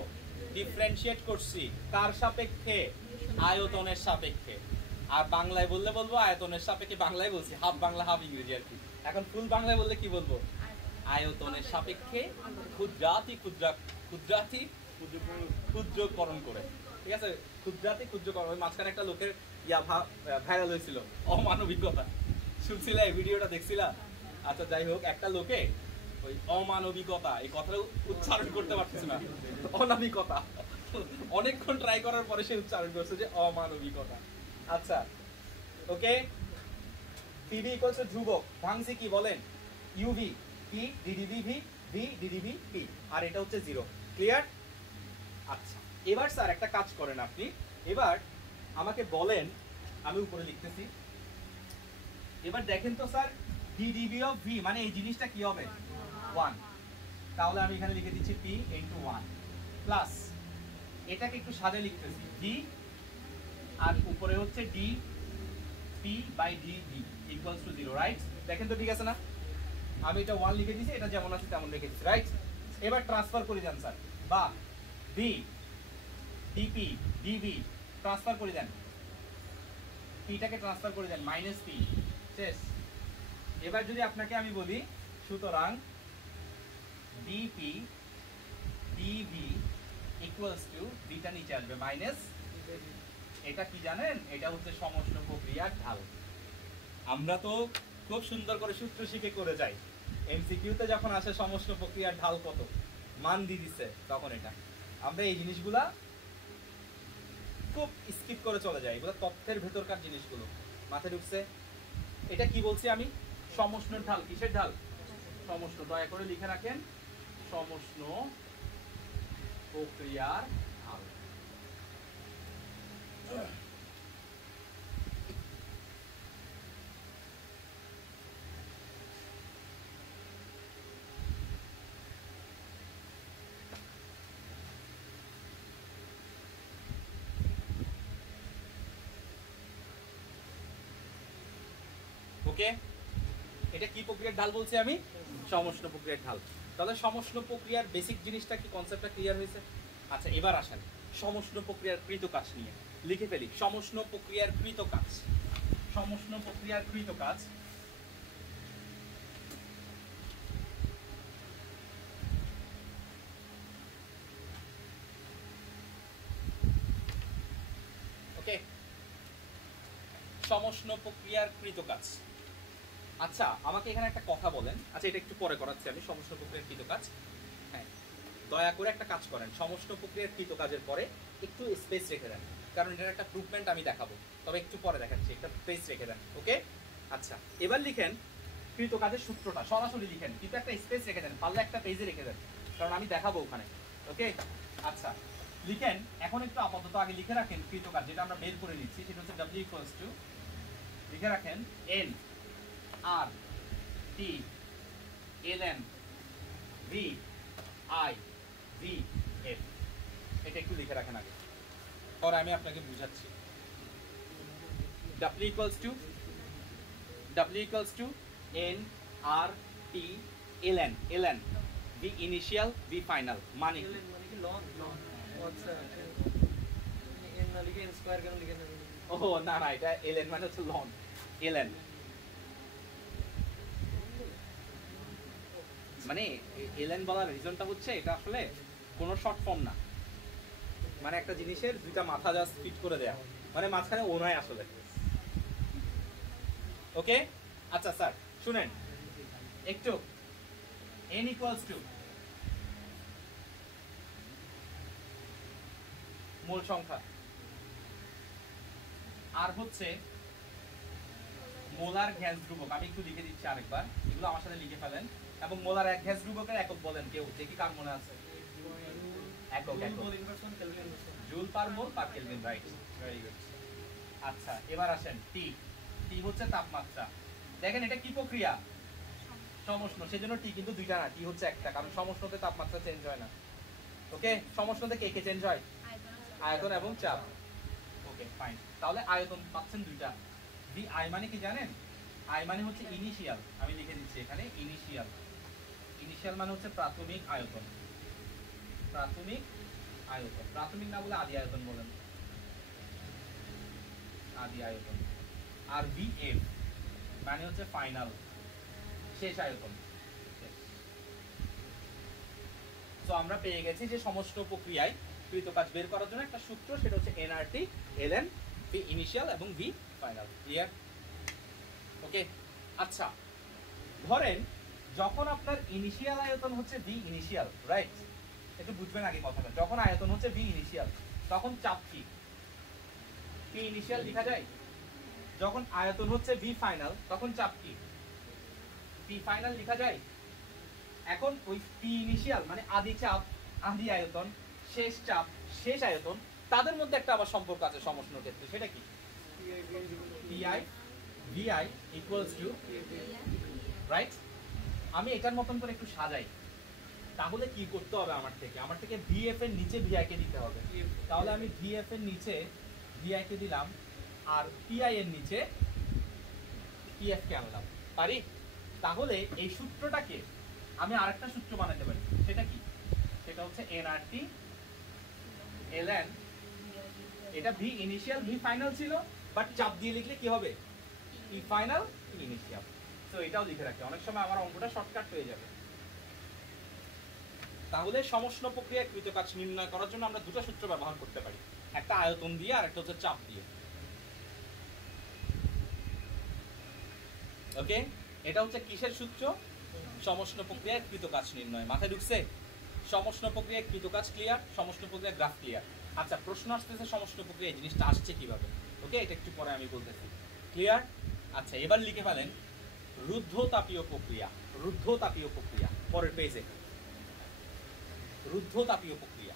ডিফারেন্সিয়েট করছি। কার সাপেক্ষে? আয়তনের সাপেক্ষে। আর বাংলায় বললে বলবো আয়তনের সাপেক্ষে। বাংলায় বলছি, হাফ বাংলা হাফ ইংরেজি আর কি। এখন ফুল বাংলায় বললে কি বলবো? আয়তনের সাপেক্ষে ক্ষুদ্রকরণ করে। ঠিক আছে? ক্ষুদ্রকরণ। ওই মাঝখানে একটা লোকের ভাইরাল হয়েছিল, অমানবিকতা। শুনছিলা এই ভিডিওটা? দেখছিলা? আচ্ছা যাই হোক, একটা লোকে ওই অমানবিকতা এই কথাটা উচ্চারণ করতে পারতেছে না, অনাবিকতা। অনেকক্ষণ ট্রাই করার পরে সে উচ্চারণ করছে যে অমানবিকতা। আচ্ছা ওকে। পিভি ইকুয়ালস টু ধ্রুবক। ভাঙছি কি বলেন? UV P DDV V V DDV P, আর এটা হচ্ছে 0। ক্লিয়ার? আচ্ছা, এবার স্যার একটা কাজ করেন আপনি, এবার আমাকে বলেন, আমি উপরে লিখতেছি, এবার দেখেন তো স্যার ডিডিভি অফ ভি মানে এই জিনিসটা কি হবে 1, তাহলে আমি এখানে লিখে দিচ্ছি পি ইনটু 1 প্লাস এটাকে একটু সাদে লিখতেছি ডি, আর উপরে হচ্ছে D P by D V equals to 0, right? দেখেন তো ঠিক আছে না? আমি এটা 1 লিখে দিয়েছি, এটা যেমন আছে তেমন লিখে দিয়েছি, রাইট? এবার ট্রান্সফার করে দেন স্যার, বা ভি ডিপি ডিভি ট্রান্সফার করে দেন, পিটাকে ট্রান্সফার করে দেন মাইনাস পি, শেষ। এবার যদি আপনাকে আমি বলি সুতরাং ডিপি ডিভি ইকুয়ালস টু ভিটা নিচে আসবে মাইনাস, এটা কি জানেন? এটা হচ্ছে সমষ্ণ প্রক্রিয়ার ঢাল। আমরা তো খুব সুন্দর করে সূত্র শিখে করে যাই, এমসিকিউতে যখন আসে সমষ্ণ প্রক্রিয়ার ঢাল কত মান দিয়ে দিচ্ছে, তখন এটা আমরা এই জিনিসগুলা খুব স্কিপ করে চলে যাই, এগুলো তথ্যের ভেতরকার জিনিসগুলো মাথায় ঢুকছে। এটা কি বলছি আমি? সমষ্ণের ঢাল। কিসের ঢাল? সমষ্ণ। দয়া করে লিখে রাখেন, সমষ্ণ প্রক্রিয়ার ঢাল। ওকে, এটা কি প্রক্রিয়ার ঢাল বলছি আমি? সমষ্ণ প্রক্রিয়ার ঢাল। তাহলে সমষ্ণ প্রক্রিয়ার বেসিক জিনিসটা কি, কনসেপ্টটা ক্লিয়ার হয়েছে? আচ্ছা, এবার আসেন সমষ্ণ প্রক্রিয়ার কৃত কাজ নিয়ে লিখে ফেলি। সমষ্ণ প্রক্রিয়ার কৃত কাজ, সমষ্ণ প্রক্রিয়ার কৃত কাজ ওকে, সমষ্ণ প্রক্রিয়ার কৃত কাজ। আচ্ছা, আমাকে এখানে একটা কথা বলেন, আচ্ছা এটা একটু পরে করাচ্ছি আমি, সমষ্ণ প্রক্রিয়ার কৃত কাজ। হ্যাঁ, দয়া করে একটা কাজ করেন, সমষ্ণ প্রক্রিয়ার কৃত কাজের পরে একটু স্পেস রেখে দেন, কারণ এটার একটা প্রুভমেন্ট আমি দেখাবো, তবে একটু পরে দেখাচ্ছি, একটা স্পেস রেখে দেন। ওকে, আচ্ছা এবার লিখেন কৃত কাজের সূত্রটা, সরাসরি লিখেন, কিন্তু একটা স্পেস রেখে দেন, পারলে একটা পেজে রেখে দেন, কারণ আমি দেখাবো ওখানে। ওকে, আচ্ছা লিখেন, এখন একটু আপাতত আগে লিখে রাখেন কৃত কাজ যেটা আমরা বের করে নিচ্ছি, সেটা হচ্ছে W ইকুয়ালস টু, লিখে রাখেন N R T ln V I V F, এটা একটু লিখে রাখেন আগে, পরে আমি আপনাকে বুঝাচ্ছি। W equals to N R T ln V initial V final মানে কি? ও না না, এটা ln মানে হচ্ছে লন, ln মানে ln বলার রিজনটা হচ্ছে এটা আসলে কোনো শর্ট ফর্ম না, মানে একটা জিনিসের দুইটা মাথা জাস্ট ফিট করে দেয়া, মানে মাঝখানে ও নয় আসলে। ওকে, আচ্ছা স্যার শুনেন একটু, n equals to মূল সংখ্যা, আর হচ্ছে মোলার গ্যাস ধ্রুবক, আমি একটু লিখে দিচ্ছি আরেকবার, এগুলো আমার সাথে লিখে ফেলেন, এবং মোলার এক গ্যাস ধ্রুবকের একক বলেন কেউ, দেখি কার মনে আছে? একক joule per mole per kelvin, right, very good. আচ্ছা এবার আসেন টি, টি হচ্ছে তাপমাত্রা। দেখেন এটা কি প্রক্রিয়া? সমষ্ণ, সেজন্য টি কিন্তু দুইটা না, টি হচ্ছে একটা, কারণ সমষ্ণতে তাপমাত্রা চেঞ্জ হয় না। ওকে, সমষ্ণতে কে কে চেঞ্জ হয়? আয়তন এবং চাপ। ওকে ফাইন, তাহলে আয়তন পাচ্ছেন দুইটা। ভি আই মানে কি জানেন? আই মানে হচ্ছে ইনিশিয়াল, আমি লিখে দিচ্ছি এখানে ইনিশিয়াল, ইনিশিয়াল মানে হচ্ছে প্রাথমিক আয়তন, প্রাথমিক আয়তন, প্রাথমিক না বলে আদি আয়তন বলেন, আদি আয়তন। আর ভি এফ মানে হচ্ছে ফাইনাল, শেষ আয়তন। তো আমরা পেয়ে গেছি যে সমষ্ণ প্রক্রিয়ায় কৃত কাজ বের করার জন্য একটা সূত্র, সেটা হচ্ছে nRT ln V ইনিশিয়াল এবং V ফাইনাল। ক্লিয়ার? ওকে, আচ্ছা ধরেন যখন আপনার ইনিশিয়াল আয়তন হচ্ছে V ইনিশিয়াল, রাইট? একটু বুঝবেন আগে কথাটা, যখন আয়তন হচ্ছে V ইনিশিয়াল তখন চাপ কি? P ইনিশিয়াল লেখা যায়। যখন আয়তন হচ্ছে V ফাইনাল তখন চাপ কি? P ফাইনাল লেখা যায়। এখন ওই পি ইনিশিয়াল মানে আদি চাপ, আদি আয়তন, শেষ চাপ, শেষ আয়তন, তাদের মধ্যে একটা আবার সম্পর্ক আছে সমষ্ণর ক্ষেত্রে, সেটা কি? PI VI equals to, right? আমি এটার মতন করে একটু সাজাই, তাহলে কি করতে হবে আমার থেকে ভিএফ এর নিচে ভিআই কে দিতে হবে। তাহলে আমি ভিএফ এর নিচে ভিআই কে দিলাম আর পিআই এর নিচে পিএফ কে আনলাম, পারি? তাহলে এই সূত্রটাকে আমি আরেকটা সূত্র বানাতে পারি, সেটা কি? সেটা হচ্ছে এনআরটি এলএন, এটা ভি ইনিশিয়াল ভি ফাইনাল ছিল, বাট চাপ দিয়ে লিখলে কি হবে? ই ফাইনাল ই ইনিশিয়াল। তো এটাও লিখে রাখি, অনেক সময় আমার অঙ্কটা শর্টকাট হয়ে যাবে। তাহলে সমষ্ণ প্রক্রিয়া কৃত কাজ নির্ণয় করার জন্য আমরা দুটো সূত্র ব্যবহার করতে পারি, একটা আয়তন দিয়ে আর একটা হচ্ছে চাপ দিয়ে। ওকে, এটা হচ্ছে কিসের সূত্র? সমষ্ণ প্রক্রিয়ায় কৃত কাজ নির্ণয়। মাথায় ঢুকছে? সমষ্ণ প্রক্রিয়ায় কৃত কাজ ক্লিয়ার, সমষ্ণ প্রক্রিয়া গ্রাফ ক্লিয়ার। আচ্ছা, প্রশ্ন আসতেছে সমষ্ণ প্রক্রিয়া এই জিনিসটা আসছে কিভাবে? ওকে, এটা একটু পরে আমি বলতেছি। ক্লিয়ার? আচ্ছা, এবার লিখে ফেলেন রুদ্ধতাপীয় প্রক্রিয়া। রুদ্ধতাপীয় প্রক্রিয়া পরের পেজে, রুদ্ধতাপীয় প্রক্রিয়া।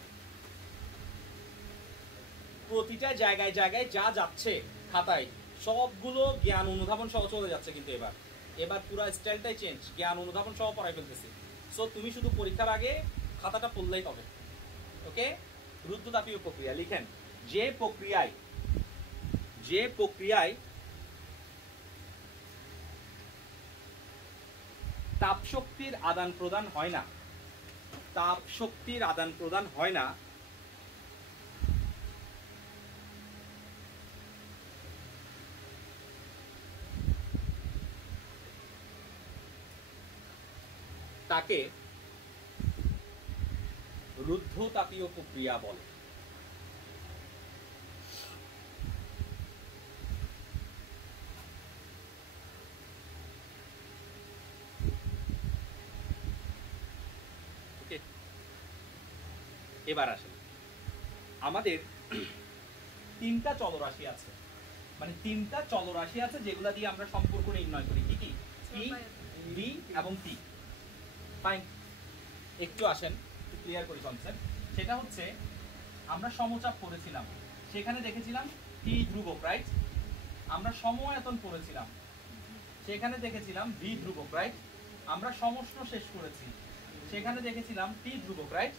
প্রতিটা জায়গায় জায়গায় যা যাচ্ছে খাতায় সবগুলো জ্ঞান অনুধাবন সহ চলে যাচ্ছে, কিন্তু এবার পুরো স্টাইলটাই চেঞ্জ, জ্ঞান অনুধাবন সহ পড়াই ফেলতেছি। সো তুমি শুধু পরীক্ষার আগে খাতাটা পড়লেই হবে। ওকে, রুদ্ধতাপীয় প্রক্রিয়া লিখেন, যে প্রক্রিয়ায় তাপ শক্তির আদান প্রদান হয় না, তাপ শক্তির আদান প্রদান হয় না, তাকে রুদ্ধতাপীয় প্রক্রিয়া বলে। এবার আসেন, আমাদের তিনটা চলরাশি আছে, মানে তিনটা চলরাশি আছে যেগুলা দিয়ে আমরা সম্পর্ক নির্ণয় করি। কি কি? পি, বি এবং টি। ফাইন, একটু আসেন ক্লিয়ার করি কনসেপ্ট। সেটা হচ্ছে আমরা সমচাপ পড়েছিলাম, সেখানে দেখেছিলাম টি ধ্রুবক, রাইট? আমরা সমআয়তন পড়েছিলাম, সেখানে দেখেছিলাম ভি ধ্রুবক, রাইট? আমরা সমষ্ণ শেষ করেছি, সেখানে দেখেছিলাম টি ধ্রুবক, রাইট?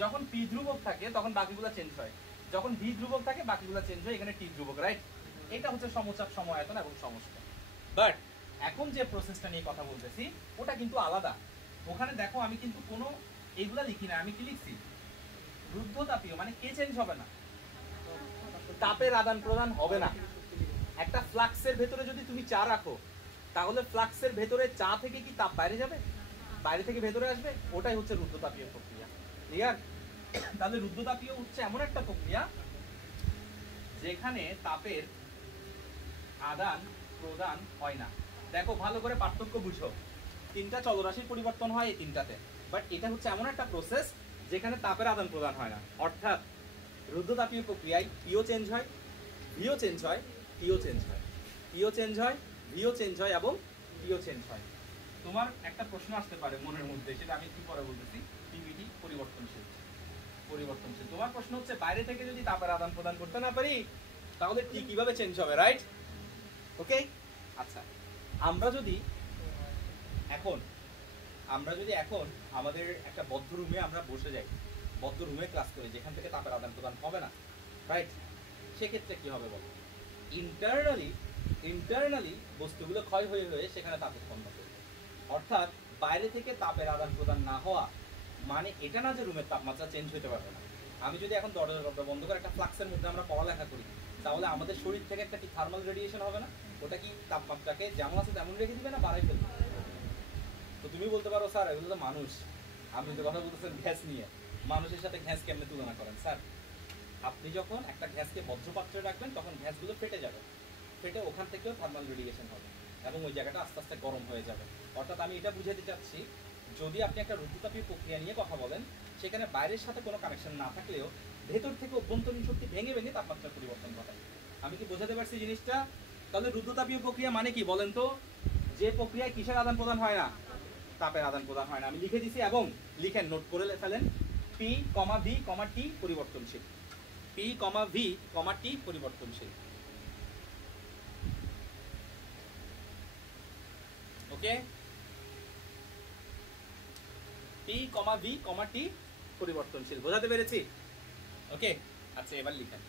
যখন পি ধ্রুবক থাকে তখন বাকিগুলো চেঞ্জ হয়, যখন ভি ধ্রুবক থাকে বাকিগুলো চেঞ্জ হয়, এখানে টি ধ্রুবক, রাইট? এটা হচ্ছে সমচাপ, সমআয়তন এবং সমষ্ণ। বাট এখন যে প্রসেসটা নিয়ে কথা বলতেছি ওটা কিন্তু আলাদা। ওখানে দেখো আমি কিন্তু কোনো এইগুলা লিখি না, আমি কি লিখছি? রুদ্ধতাপীয়, মানে কে চেঞ্জ হবে না, তাপের আদান প্রদান হবে না। একটা ফ্লাক্সের ভেতরে যদি তুমি চা রাখো, তাহলে ফ্লাক্সের ভেতরে চা থেকে কি তাপ বাইরে যাবে? বাইরে থেকে ভেতরে আসবে, ওটাই হচ্ছে রুদ্ধতাপীয় প্রক্রিয়া। ক্লিয়ার? তাহলে রুদ্ধতাপীয় হচ্ছে এমন একটা প্রক্রিয়া যেখানে তাপের আদান প্রদান হয় না। দেখো ভালো করে পার্থক্য বুঝো, তিনটা চলরাশির পরিবর্তন হয় এই তিনটাতে, বাট এটা হচ্ছে এমন একটা প্রসেস যেখানে তাপের আদান প্রদান হয় না। অর্থাৎ রুদ্ধতাপীয় প্রক্রিয়ায় পিও চেঞ্জ হয়, ভিও চেঞ্জ হয়, টিও চেঞ্জ হয়, পিও চেঞ্জ হয়, ভিও চেঞ্জ হয় এবং টিও চেঞ্জ হয়। তোমার একটা প্রশ্ন আসতে পারে মনের মধ্যে, সেটা আমি একটু পরে বলতেছি। পিভিটি পরিবর্তনশীল, পরিবর্তনশীল। তোমার প্রশ্ন হচ্ছে বাইরে থেকে যদি তাপের আদান প্রদান করতে না পারি তাহলে টি কিভাবে চেঞ্জ হবে, রাইট? ওকে, আচ্ছা, আমরা যদি এখন আমাদের একটা বদ্ধ রুমে আমরা বসে যাই, বদ্ধ রুমে ক্লাস করি যেখান থেকে তাপের আদান প্রদান হবে না, রাইট? সেক্ষেত্রে কি হবে বলো? ইন্টারনালি বস্তুগুলো ক্ষয় হয়ে হয়ে সেখানে তাপ উৎপন্ন করবে। অর্থাৎ বাইরে থেকে তাপের আদান প্রদান না হওয়া মানে এটা না যে রুমের তাপমাত্রা চেঞ্জ হতে পারবে না। আমি যদি এখন দরজা বন্ধ করে একটা ফ্লাক্সের মধ্যে আমরা পড়ালেখা করি, তাহলে আমাদের শরীর থেকে একটা কি থার্মাল রেডিয়েশন হবে না? ওটা কি তাপমাত্রাকে যেমন আছে তেমন রেখে দিবে না বাড়াই ফেলবে? তো তুমি বলতে পারো স্যার এগুলো তো মানুষ, আপনি তো কথা বলতেছেন গ্যাস নিয়ে, মানুষের সাথে গ্যাস কেমনে তুলনা করেন? স্যার আপনি যখন একটা গ্যাসকে বজ্রপাত্রে রাখবেন তখন গ্যাসগুলো ফেটে যাবে, ফেটে ওখান থেকেও থার্মাল রেডিয়েশন হবে এবং ওই জায়গাটা আস্তে আস্তে গরম হয়ে যাবে। অর্থাৎ আমি এটা বুঝাতে চাচ্ছি, যদি আপনি একটা রুদ্ধতাপীয় প্রক্রিয়া নিয়ে কথা বলেন সেখানে বাইরের সাথে কোনো কানেকশন না থাকলেও ভেতর থেকে অভ্যন্তরীণ শক্তি ভেঙে ভেঙে তাপমাত্রার পরিবর্তন ঘটায়। আমি কি বোঝাতে পারছি জিনিসটা? তাহলে রুদ্ধতাপীয় প্রক্রিয়া মানে কি বলেন তো? যে প্রক্রিয়ায় কিসের আদান প্রদান হয় না? তাপের আদান প্রদান হয় না। আমি লিখে দিছি এবং লিখেন, নোট করে ফেলেন। পি কমা ভি কমা টি পরিবর্তনশীল, পি কমা ভি কমা টি পরিবর্তনশীল। ওকে, পি কমা ভি কমা টি পরিবর্তনশীল, বোঝাতে পেরেছি? ওকে, আচ্ছা এবার লিখেন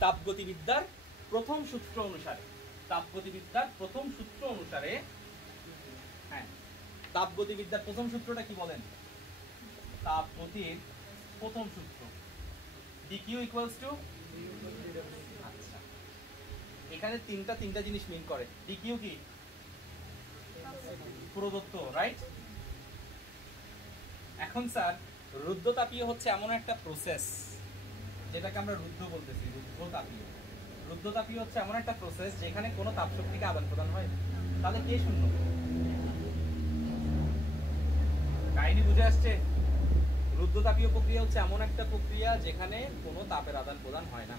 তাপগতিবিদ্যার প্রথম সূত্র অনুসারে, তাপগতিবিদ্যার প্রথম সূত্র অনুসারে, হ্যাঁ তাপগতিবিদ্যার প্রথম সূত্রটা কি বলেন? তাপগতির প্রথম সূত্র dq ইকুয়ালস টু, আচ্ছা এখানে তিনটা জিনিস মিন করে। dq কি? প্রদত্ত, রাইট? এখন স্যার রুদ্ধতাপীয় হচ্ছে এমন একটা প্রসেস যেটাকে আমরা রুদ্ধ বলতেছি, রুদ্ধতাপীয়। রুদ্ধতাপীয় হচ্ছে এমন একটা প্রসেস যেখানে কোনো তাপশক্তিকে আদান প্রদান হয়। তাহলে কে শূন্য? কাহিনী বুঝে আসছে? রুদ্ধতাপীয় প্রক্রিয়া হচ্ছে এমন একটা প্রক্রিয়া যেখানে কোনো তাপের আদান প্রদান হয় না,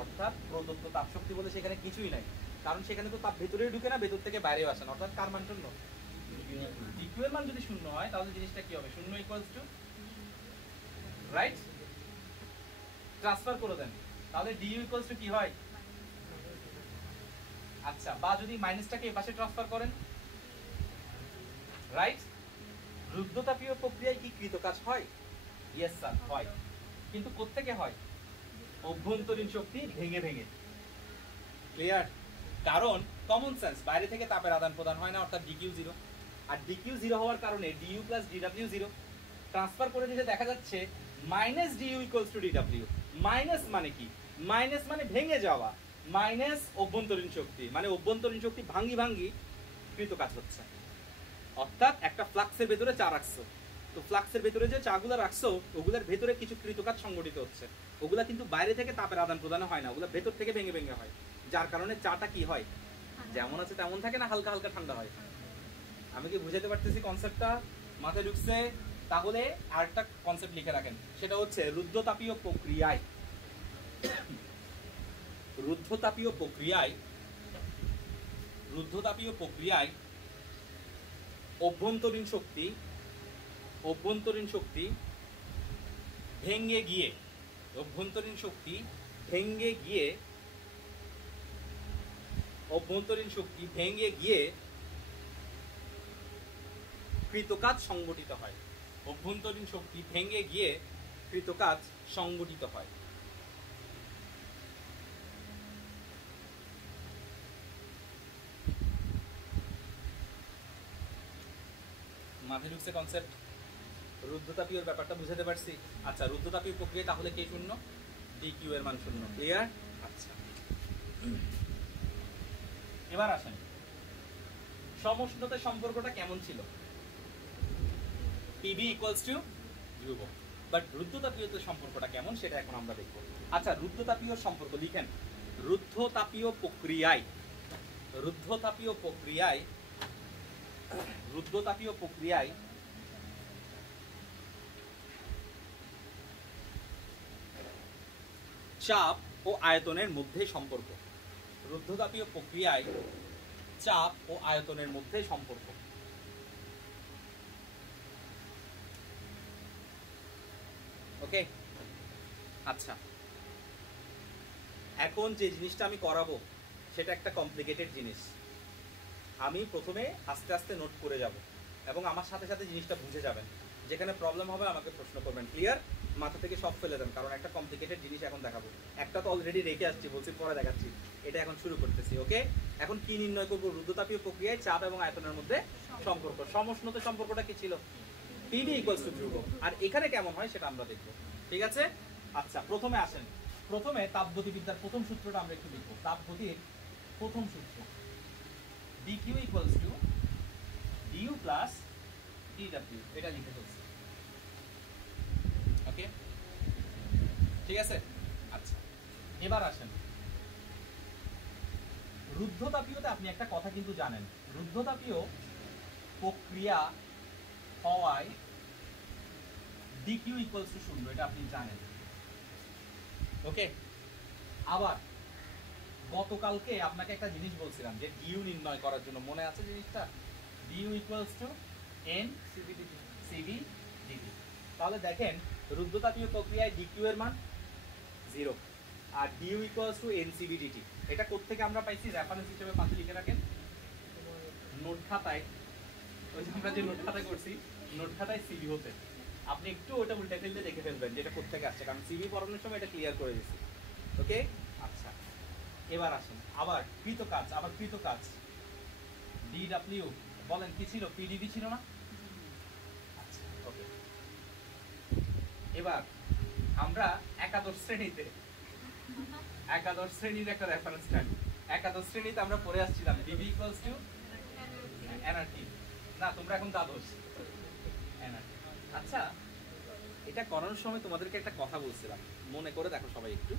অর্থাৎ প্রদত্ত তাপশক্তি বলে সেখানে কিছুই নাই, কারণ সেখানে তো তাপ ভেতরে ঢুকে না, ভেতর থেকে বাইরেও আসে না। অর্থাৎ কার মান শূন্য? dq এর মান যদি শূন্য হয় তাহলে জিনিসটা কি হবে? শূন্য ইকুয়ালস টু, রাইট? ট্রান্সফার করে দেন, তাহলে du ইকুয়ালস টু কি হয়? আচ্ছা, বা যদি মাইনাসটাকে এই পাশে ট্রান্সফার করেন, রাইট? রুদ্ধতাপীয় প্রক্রিয়ায় কি কৃতকাজ হয়? ইয়েস স্যার, হয়। কিন্তু কোত্থেকে হয়? অভ্যন্তরীণ শক্তি ভেঙে ভেঙে। ক্লিয়ার? কারণ কমন সেন্স, বাইরে থেকে তাপের আদান প্রদান হয় না, অর্থাৎ dq 0। আর dq 0 হওয়ার কারণে du প্লাস dw 0। ট্রান্সফার করে দিলে দেখা যাচ্ছে minus du equals to dw। Minus মানে কি? মাইনাস মানে ভেঙে যাওয়া, মাইনাস অভ্যন্তরীণ শক্তি, মানে অভ্যন্তরীণ শক্তি ভাঙ্গি ভাঙ্গি কৃতকাজ হচ্ছে। অর্থাৎ একটা ফ্লাক্সের ভেতরে চা রাখছো, তো ফ্লাক্সের ভেতরে যে চাগুলো রাখছো ওগুলোর ভেতরে কিছু কৃতকাজ সংগঠিত হচ্ছে, ওগুলা কিন্তু বাইরে থেকে তাপের আদান প্রদান হয় না, ওগুলো ভেতর থেকে ভেঙে ভেঙে হয়, যার কারণে চাটা কি হয়? যেমন আছে তেমন থাকে না, হালকা হালকা ঠান্ডা হয়। আমি কি বুঝাতে পারতেছি কনসেপ্টটা? মাথায় ঢুকছে? তাহলে আরেকটা কনসেপ্ট লিখে রাখেন, সেটা হচ্ছে রুদ্ধতাপীয় প্রক্রিয়ায়, রুদ্ধতাপীয় প্রক্রিয়ায়, রুদ্ধতাপীয় প্রক্রিয়ায় অভ্যন্তরীণ শক্তি, অভ্যন্তরীণ শক্তি ভেঙে গিয়ে, অভ্যন্তরীণ শক্তি ভেঙে গিয়ে, অভ্যন্তরীণ শক্তি ভেঙে গিয়ে কৃতকাজ সংগঠিত হয়। অভ্যন্তরীণ শক্তি ভেঙে গিয়ে কৃতকাজ সংগঠিত হয়। মাথায় ঢুকছে কনসেপ্ট? রুদ্ধতাপীয় ব্যাপারটা বুঝাতে পারছি? আচ্ছা, রুদ্ধতাপীয় প্রক্রিয়া তাহলে কে শূন্য? dq এর মান শূন্য। ক্লিয়ার? আচ্ছা, এবার আসেন সমষ্ণতার সম্পর্কটা কেমন ছিল? pv ইকুয়ালস টু ধ্রুব। বাট রুদ্ধতাপীয়তে সম্পর্কটা কেমন সেটা এখন আমরা দেখব। আচ্ছা, রুদ্ধতাপীয় সম্পর্ক লিখেন। রুদ্ধতাপীয় প্রক্রিয়ায়, রুদ্ধতাপীয় প্রক্রিয়ায়, রুদ্ধতাপীয় প্রক্রিয়ায় চাপ ও আয়তনের মধ্যে সম্পর্ক। রুদ্ধতাপীয় প্রক্রিয়ায় চাপ ও আয়তনের মধ্যে সম্পর্ক। ওকে, আচ্ছা এখন যে জিনিসটা আমি করাবো সেটা একটা কমপ্লিকেটেড জিনিস। আমি প্রথমে আস্তে আস্তে নোট করে যাব এবং আমার সাথে সাথে জিনিসটা বুঝে যাবেন। যেখানে প্রবলেম হবে আমাকে প্রশ্ন করবেন। ক্লিয়ার? মাথা থেকে সব ফেলে দেন, কারণ একটা কমপ্লিকেটেড জিনিস এখন দেখাবো। একটা তো অলরেডি রেখে আসছি, বলছি পরে দেখাচ্ছি, এটা এখন শুরু করতেছি। ওকে, এখন কি নির্ণয় করবো? রুদ্ধতাপীয় প্রক্রিয়ায় চাপ এবং আয়তনের মধ্যে সম্পর্ক। সমষ্ণত সম্পর্কটা কি ছিল? pv ইকুয়ালস টু ধ্রুব। আর এখানে কেমন হয় সেটা আমরা দেখবো। ঠিক আছে? আচ্ছা, প্রথমে আসেন, প্রথমে তাপগতিবিদ্যার প্রথম সূত্রটা আমরা একটু লিখবো। তাপগতির প্রথম সূত্র dq equals to du plus dw, এটা লিখে ফেলছি। ওকে, ঠিক আছে? আচ্ছা, এবার আসেন রুদ্ধতাপীয়তে আপনি একটা কথা কিন্তু জানেন, রুদ্ধতাপীয় প্রক্রিয়া হওয়ায় dq ইকুয়ালস টু 0, এটা আপনি জানেন। ওকে, আবার গতকালকে আপনাকে একটা জিনিস বলছিলাম যে ডিউ নির্ণয় করার জন্য, মনে আছে জিনিসটা? du equals to n cv dt। তাহলে দেখেন রুদ্ধতাপীয় প্রক্রিয়ায় dq এর মান 0 আর du equals to n cv dt। এটা কোত্থেকে আমরা পাইছি? রেফারেন্স হিসেবে পাশে লিখে রাখেন নোট খাতায়, ওই যে আমরা যে নোট খাতায় করছি নোট খাতায় সিভি হতে আপনি একটু ওটা উল্টে ফেলতে দেখে ফেলবেন যেটা কোত্থেকে আসছে, কারণ সিভি পড়ানোর সময় এটা ক্লিয়ার করে দিচ্ছি। ওকে, আচ্ছা এবার আসুন আবার কৃত কাজ DW বলেন কি ছিল? PDB ছিল না? আচ্ছা ওকে, এবার আমরা একাদশ শ্রেণীর একটা রেফারেন্স টানি। একাদশ শ্রেণীতে আমরা পড়ে আসছিলাম DB ইকুয়ালস টু এনআরটি। না তোমরা এখন দ্বাদশ এনআরটি। আচ্ছা এটা করানোর সময় তোমাদেরকে একটা কথা বলছিলাম, মনে করে দেখো সবাই একটু।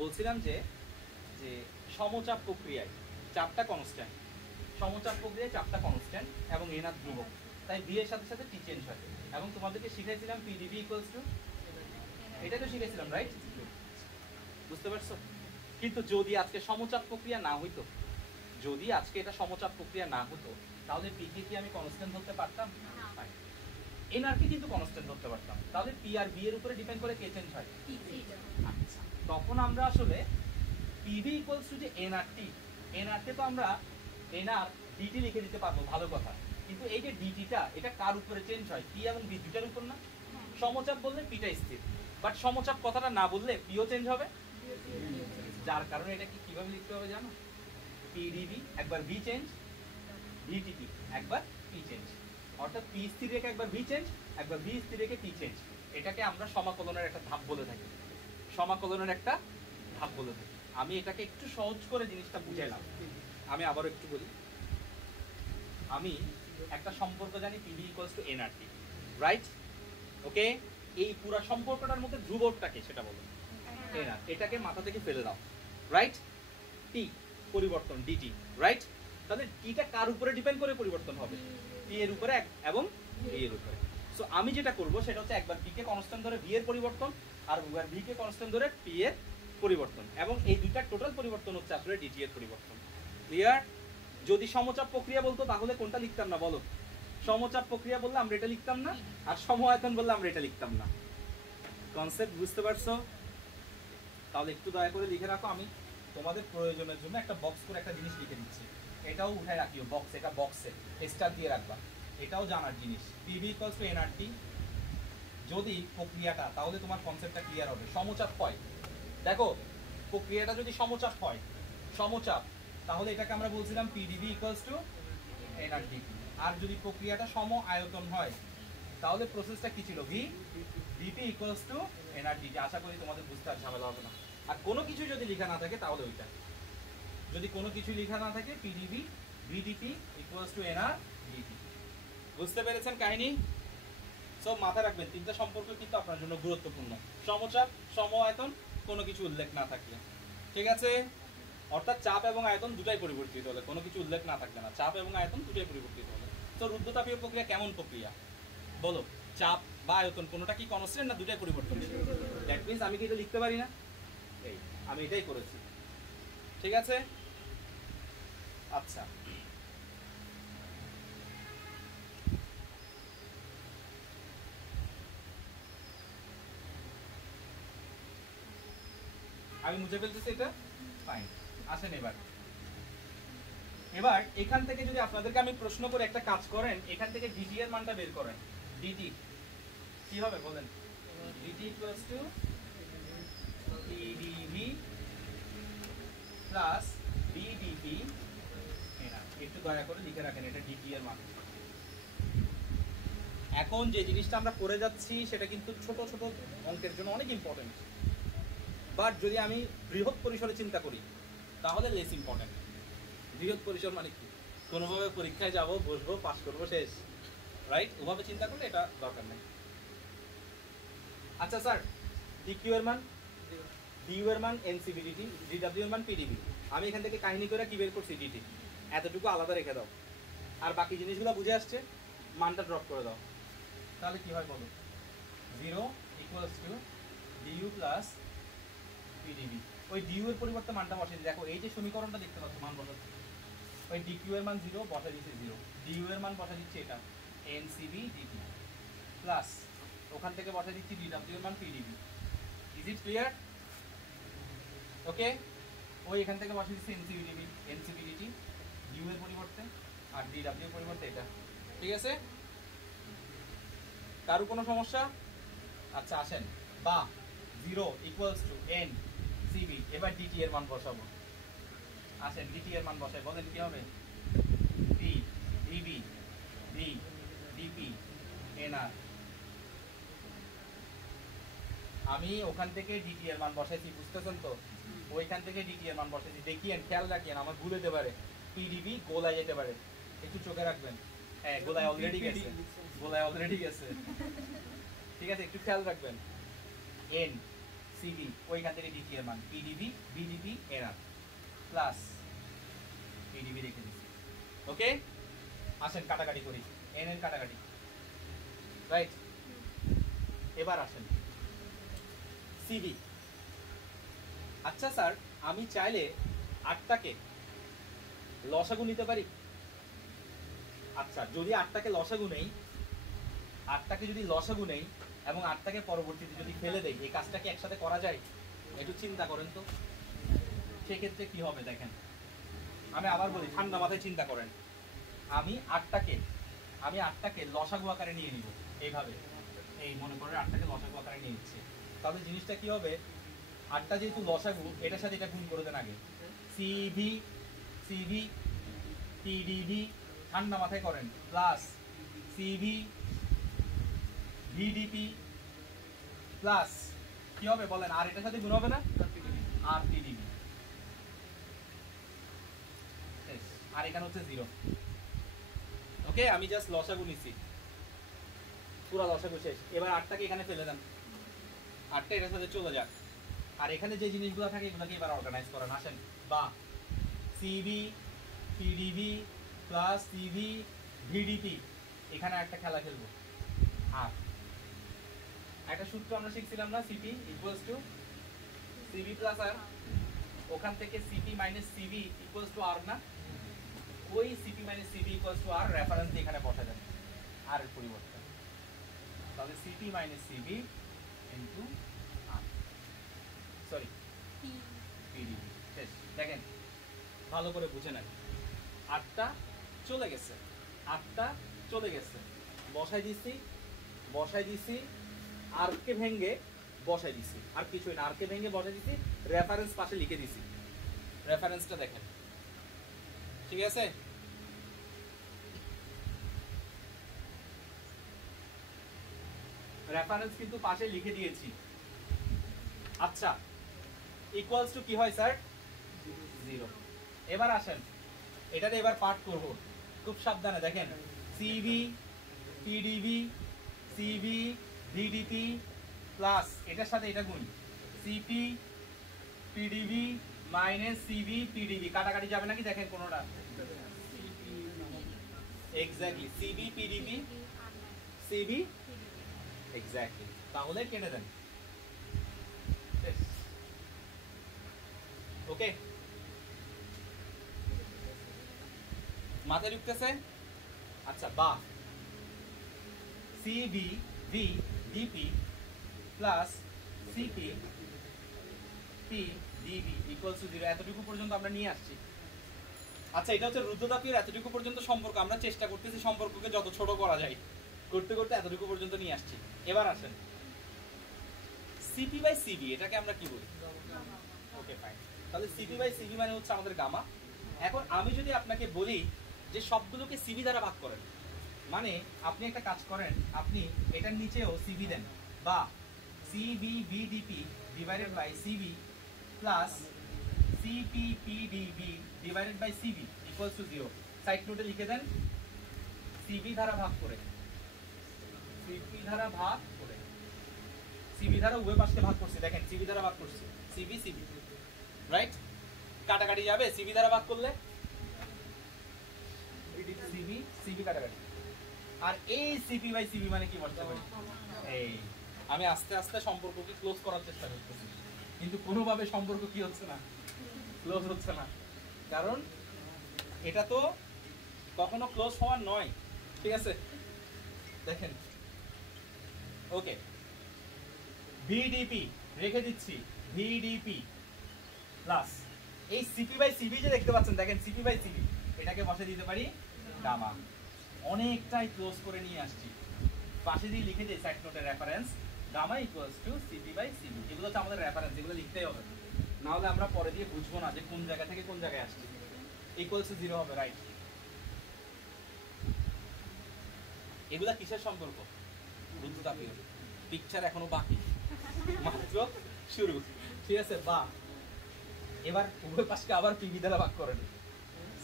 বলছিলাম যে সমচাপ প্রক্রিয়ায় চাপটা কনস্ট্যান্ট, সমচাপ প্রক্রিয়ায় চাপটা কনস্ট্যান্ট এবং এনআর ধ্রুবক, তাই বি এর সাথে সাথে টি চেঞ্জ হয়। এবং তোমাদেরকে শিখাইছিলাম পিডিবি ইকুয়ালস টু, এটা তো শিখাইছিলাম রাইট? বুঝতে পারছো? কিন্তু যদি আজকে সমচাপ প্রক্রিয়া না হইতো, যদি আজকে এটা সমচাপ প্রক্রিয়া না হতো, তাহলে পি কে কি আমি কনস্ট্যান্ট ধরতে পারতাম? এনআর কে কিন্তু কনস্ট্যান্ট ধরতে পারতাম। তাহলে পি আর বি এর উপরে ডিপেন্ড করে কে চেঞ্জ হয়? আচ্ছা তখন আমরা আসলে পিভি ইকুয়ালস টু যে এনআরটি, এনআরটি তো আমরা এনআর ডিটি লিখে দিতে পারবো, ভালো কথা। কিন্তু এই যে ডিটিটা এটা কার উপরে চেঞ্জ হয়? পি এবং বি দুটার উপর না? সমচাপ বললে পিটা স্থির, বাট সমচাপ কথাটা না বললে পিও চেঞ্জ হবে, যার কারণে এটা কি কিভাবে লিখতে হবে জানো? পিডিবি একবার বি চেঞ্জ, ডিটিটি একবার পি চেঞ্জ, অর্থাৎ পি স্থির রেখে একবার বি চেঞ্জ, একবার বি স্থির রেখে পি চেঞ্জ। এটাকে আমরা সমাকলনের একটা ধাপ বলে থাকি, সমাকলনের একটা ধাপ বলে থাকি। আমি এটাকে একটু সহজ করে জিনিসটা বুঝাইলাম, আমি আবারও একটু বলি। আমি একটা সম্পর্ক জানি PV equals to NRT, right? Okay, এই পুরো সম্পর্কটার মধ্যে ধ্রুবকটাকে সেটা বলো এনআর, এটাকে মাথা থেকে ফেলে দাও, রাইট? টি পরিবর্তন ডিটি, রাইট? তাহলে টিটা কার উপরে ডিপেন্ড করে পরিবর্তন হবে? টি এর উপরে এবং বি এর উপরে। সো আমি যেটা করব সেটা হচ্ছে একবার পি কে কনস্ট্যান্ট ধরে বি এর পরিবর্তন, আর একবার ভি কে কনস্ট্যান্ট ধরে পি এর পরিবর্তন, এবং এই দুইটা টোটাল পরিবর্তন হচ্ছে আসলে ডিটি এর পরিবর্তন। ক্লিয়ার? যদি সমচাপ প্রক্রিয়া বলতো তাহলে কোনটা লিখতাম না বলো? সমচাপ প্রক্রিয়া বললে আমরা এটা লিখতাম না, আর সমআয়তন বললে আমরা এটা লিখতাম না। কনসেপ্ট বুঝতে পারছো? তাহলে একটু দয়া করে লিখে রাখো, আমি তোমাদের প্রয়োজনের জন্য একটা বক্স করে একটা জিনিস লিখে দিচ্ছি, এটাও উঠায় রাখিও বক্স, এটা বক্সে স্টার দিয়ে রাখবা, এটাও জানার জিনিস। পিভি ইকুয়ালস টু এনআরটি যদি প্রক্রিয়াটা, তাহলে তোমার কনসেপ্টটা ক্লিয়ার হবে। সমচাপ হয়, দেখো প্রক্রিয়াটা যদি সমচাপ হয়, সমচাপ, তাহলে এটাকে আমরা বলছিলাম পিডিবি ইকুয়ালস টু এনআরটি। আর যদি প্রক্রিয়াটা সম আয়তন হয়, তাহলে প্রসেসটা কি ছিল? V DP equals to NRT. আশা করি তোমাদের বুঝতে আর ঝামেলা হবে না। আর কোনো কিছু যদি লেখা না থাকে তাহলে ওইটা, যদি কোনো কিছু লেখা না থাকে PDB VDP equals to NR DT. বুঝতে পেরেছেন কাহিনী? সব মাথায় রাখবেন, তিনটা সম্পর্ক কিন্তু আপনার জন্য গুরুত্বপূর্ণ। সমচাপ, সম আয়তন, কোনো কিছু উল্লেখ না থাকলে, ঠিক আছে? অর্থাৎ চাপ এবং আয়তন দুটাই পরিবর্তিত হলে, কোনো কিছু উল্লেখ না থাকবে না, চাপ এবং আয়তন দুটাই পরিবর্তিত হলে। তো রুদ্ধতাপীয় প্রক্রিয়া কেমন প্রক্রিয়া বলো? চাপ বা আয়তন কোনোটা কি কনস্ট্যান্ট না দুটাই পরিবর্তনশীল? দ্যাট মিন্স আমি কি এটা লিখতে পারি না? এই আমি এটাই করেছি, ঠিক আছে? আচ্ছা আমি মুছে ফেলতেছি এটা, ফাইন। আসেন এবার এখান থেকে যদি আপনাদেরকে আমি প্রশ্ন করে একটা কাজ করেন, এখান থেকে ডিটি এর মানটা বের করেন। ডিটি কি হবে বলেন? DT equals to PDV plus BDP NR. একটু দয়া করে লিখে রাখেন এটা ডিটি এর মান। এখন যে জিনিসটা আমরা করে যাচ্ছি সেটা কিন্তু ছোট ছোট অঙ্কের জন্য অনেক ইম্পর্টেন্ট, বাট যদি আমি বৃহৎ পরিসরে চিন্তা করি তাহলে লেস ইম্পর্টেন্ট। বৃহৎ পরিসর মানে কি? কোনোভাবে পরীক্ষায় যাব, বসবো, পাস করবো, শেষ, রাইট? ওভাবে চিন্তা করলে এটা দরকার নেই। আচ্ছা স্যার, ডিকিউ এর মান, ডিইউ এর মান এনসিভি ডিটি, ডিডব্লিউ এর মান পিডিবি। আমি এখান থেকে কাহিনী করে কি বের করছি? ডিটি। এতটুকু আলাদা রেখে দাও, আর বাকি জিনিসগুলো বুঝে আসছে, মানটা ড্রপ করে দাও। তাহলে কি হয় বলো? 0 equals to DU plus PDB. ওই ডিইউ এর পরিবর্তে মানটা বসিয়ে, দেখো এই যে সমীকরণটা দেখতে পাচ্ছ মান বসাচ্ছি, ওই ডিকিউ এর মান 0 বসা দিচ্ছে 0, ডিইউ এর মান বসা দিচ্ছে এটা এনসিবি ডিটি প্লাস ওখান থেকে বসা দিচ্ছি ডিডব্লিউ এর মান PDV. Is it clear? Okay, ওই এখান থেকে বসা দিচ্ছে NCV DV, NCV DT DU এর পরিবর্তে আর ডিডব্লিউ এর পরিবর্তে এটা। ঠিক আছে, কারো কোনো সমস্যা? আচ্ছা আসেন, বা 0 ইকুয়ালস টু এন সিবি, এবার ডিটি এর মান বসাবো। আসেন ডিটি এর মান বসাই, বলেন কি হবে? D DB D DP NR. আমি ওখান থেকে ডিটি এর মান বসাইছি, বুঝতেছেন তো? ওইখান থেকে ডিটি এর মান বসাইছি, দেখিয়েন, খেয়াল রাখিয়েন, আমার ভুল হতে পারে, পিডিবি গোলায় যেতে পারে, একটু চোখে রাখবেন। হ্যাঁ, গোলায় অলরেডি গেছে, গোলায় অলরেডি গেছে। ঠিক আছে, একটু খেয়াল রাখবেন। এন সিবি, ওইখান থেকে ডিটি এর মান PDB BDP NR plus PDB রেখে দিচ্ছি। ওকে, আসেন কাটাকাটি করি, এন এর কাটাকাটি, রাইট? এবার আসেন সিবি। আচ্ছা স্যার, আমি চাইলে 8টাকে লসাগু নিতে পারি? আচ্ছা, যদি 8টাকে লসাগু নেই, 8টাকে যদি লসাগু নেই এবং 8টাকে পরবর্তীতে যদি ফেলে দেই, এই কাজটা কি একসাথে করা যায়? একটু চিন্তা করেন তো, সেক্ষেত্রে কি হবে দেখেন। আমি আবার বলি, ঠান্ডা মাথায় চিন্তা করেন। আমি 8টাকে লসাগু আকারে নিয়ে নিব, এইভাবে, এই মনে করেন 8টাকে লসাগু আকারে নিয়ে নিচ্ছে, তাহলে জিনিসটা কি হবে? 8টা যেহেতু লসাগু, এটার সাথে এটা গুণ করে দেন আগে, সিভি সিভি পিডিবি, ঠান্ডা মাথায় করেন, প্লাস সিভি ভিডিপি প্লাস কি হবে বলেন? আর এটার সাথে গুণ হবে না? আর পিডিবি, আর এখানে হচ্ছে 0। ওকে, আমি জাস্ট লসাগু নিছি, পুরো লসাগু শেষ। এবার 8টাকে এখানে ফেলে দেন, 8টা এটার সাথে চলে যাক, আর এখানে যে জিনিসগুলো থাকে এগুলোকে এবার অর্গানাইজ করেন। আসেন, বা CB PDB plus CV VDP, এখানে একটা খেলা খেলবো। আর একটা সূত্র আমরা শিখছিলাম না, CP equals to CV plus R, ওখান থেকে CP minus CV equals to R না? ওই CP minus CV equals to R reference দিয়ে এখানে বসা দেন আর এর পরিবর্তে, তাহলে CP minus CV into R, sorry PDV. শেষ। দেখেন, ভালো করে বুঝে নেন, 8টা চলে গেছে, 8টা চলে গেছে, বসাই দিছি, আরকে ভেঙে বসাই দিছি, আর কিছুই না, আরকে ভেঙে বসাই দিছি, রেফারেন্স পাশে লিখে দিছি, রেফারেন্সটা দেখেন। ঠিক আছে, রেফারেন্স কিন্তু পাশে লিখে দিয়েছি। আচ্ছা, ইকুয়ালস টু কি হয় স্যার? 0। এবার আসেন, এটাতে এবার পার্ট করব, খুব সাবধানে দেখেন, CB PDB CB VDP plus এটার সাথে এটা গুণ, CP PDB minus CB PDB, কাটাকাটি যাবে নাকি দেখেন কোনোটা? Exactly, CB PDB CB, exactly, তাহলে কেটে দেন। ওকে, মাথায় ঢুকতেছে? আচ্ছা, বা CB V DP plus CP P DB equals to 0, এতটুকু পর্যন্ত আমরা নিয়ে আসছি। আচ্ছা, এটা হচ্ছে রুদ্রতাপীয়, এতটুকু পর্যন্ত সম্পর্ক, আমরা চেষ্টা করতেছি সম্পর্ককে যত ছোট করা যায়, করতে করতে এতটুকু পর্যন্ত নিয়ে আসছি। এবার আসেন সিপি বাই সিবি, এটাকে আমরা কি বলি? ওকে ফাইন, তাহলে সিপি বাই সিবি মানে হচ্ছে আমাদের গামা। এখন আমি যদি আপনাকে বলি যে সবগুলোকে সিবি দ্বারা ভাগ করেন, মানে আপনি একটা কাজ করেন, আপনি এটার নিচেও সিবি দেন, বা CB VDP divided by CB plus CP PDB divided by CB equals to 0। Side নোটে লিখে দেন, সিবি দ্বারা ভাগ করে, সিপি দ্বারা ভাগ করে, সিবি দ্বারা উভয় পাশে ভাগ করছি, দেখেন সিবি দ্বারা ভাগ করছি, সিবি সিবি, রাইট? কাটাকাটি যাবে সিবি দ্বারা ভাগ করলে, সিবি সিবি কাটাকাটি, আর এই সিপি বাই সিবি মানে কি বলতে পারি? এই আমি আস্তে আস্তে সম্পর্ককে ক্লোজ করার চেষ্টা করতেছি, কিন্তু কোনোভাবে সম্পর্ক কি হচ্ছে না, ক্লোজ হচ্ছে না, কারণ এটা তো কখনো ক্লোজ হওয়ার নয়, ঠিক আছে? দেখেন, ওকে, ভিডিপি রেখে দিচ্ছি, ভিডিপি প্লাস এই সিপি বাই সিবি যে দেখতে পাচ্ছেন, দেখেন সিপি বাই সিবি, এটাকে বসে দিতে পারি গামা। অনেকটাই ক্লোজ করে নিয়ে আসছি, পাশে দিয়ে লিখে দিই সাইড নোটের reference gamma equals to CP by CB. এগুলো হচ্ছে আমাদের রেফারেন্স, এগুলো লিখতেই হবে, না হলে আমরা পরে দিয়ে বুঝবো না যে কোন জায়গা থেকে কোন জায়গায় আসছে। ইকুয়ালস টু 0 হবে, রাইট? এগুলা কিসের সম্পর্ক? রুদ্রতাপীয়। পিকচার এখনো বাকি, মাত্র শুরু, ঠিক আছে? বা এবার উভয় পাশকে আবার পিভি দ্বারা ভাগ করেন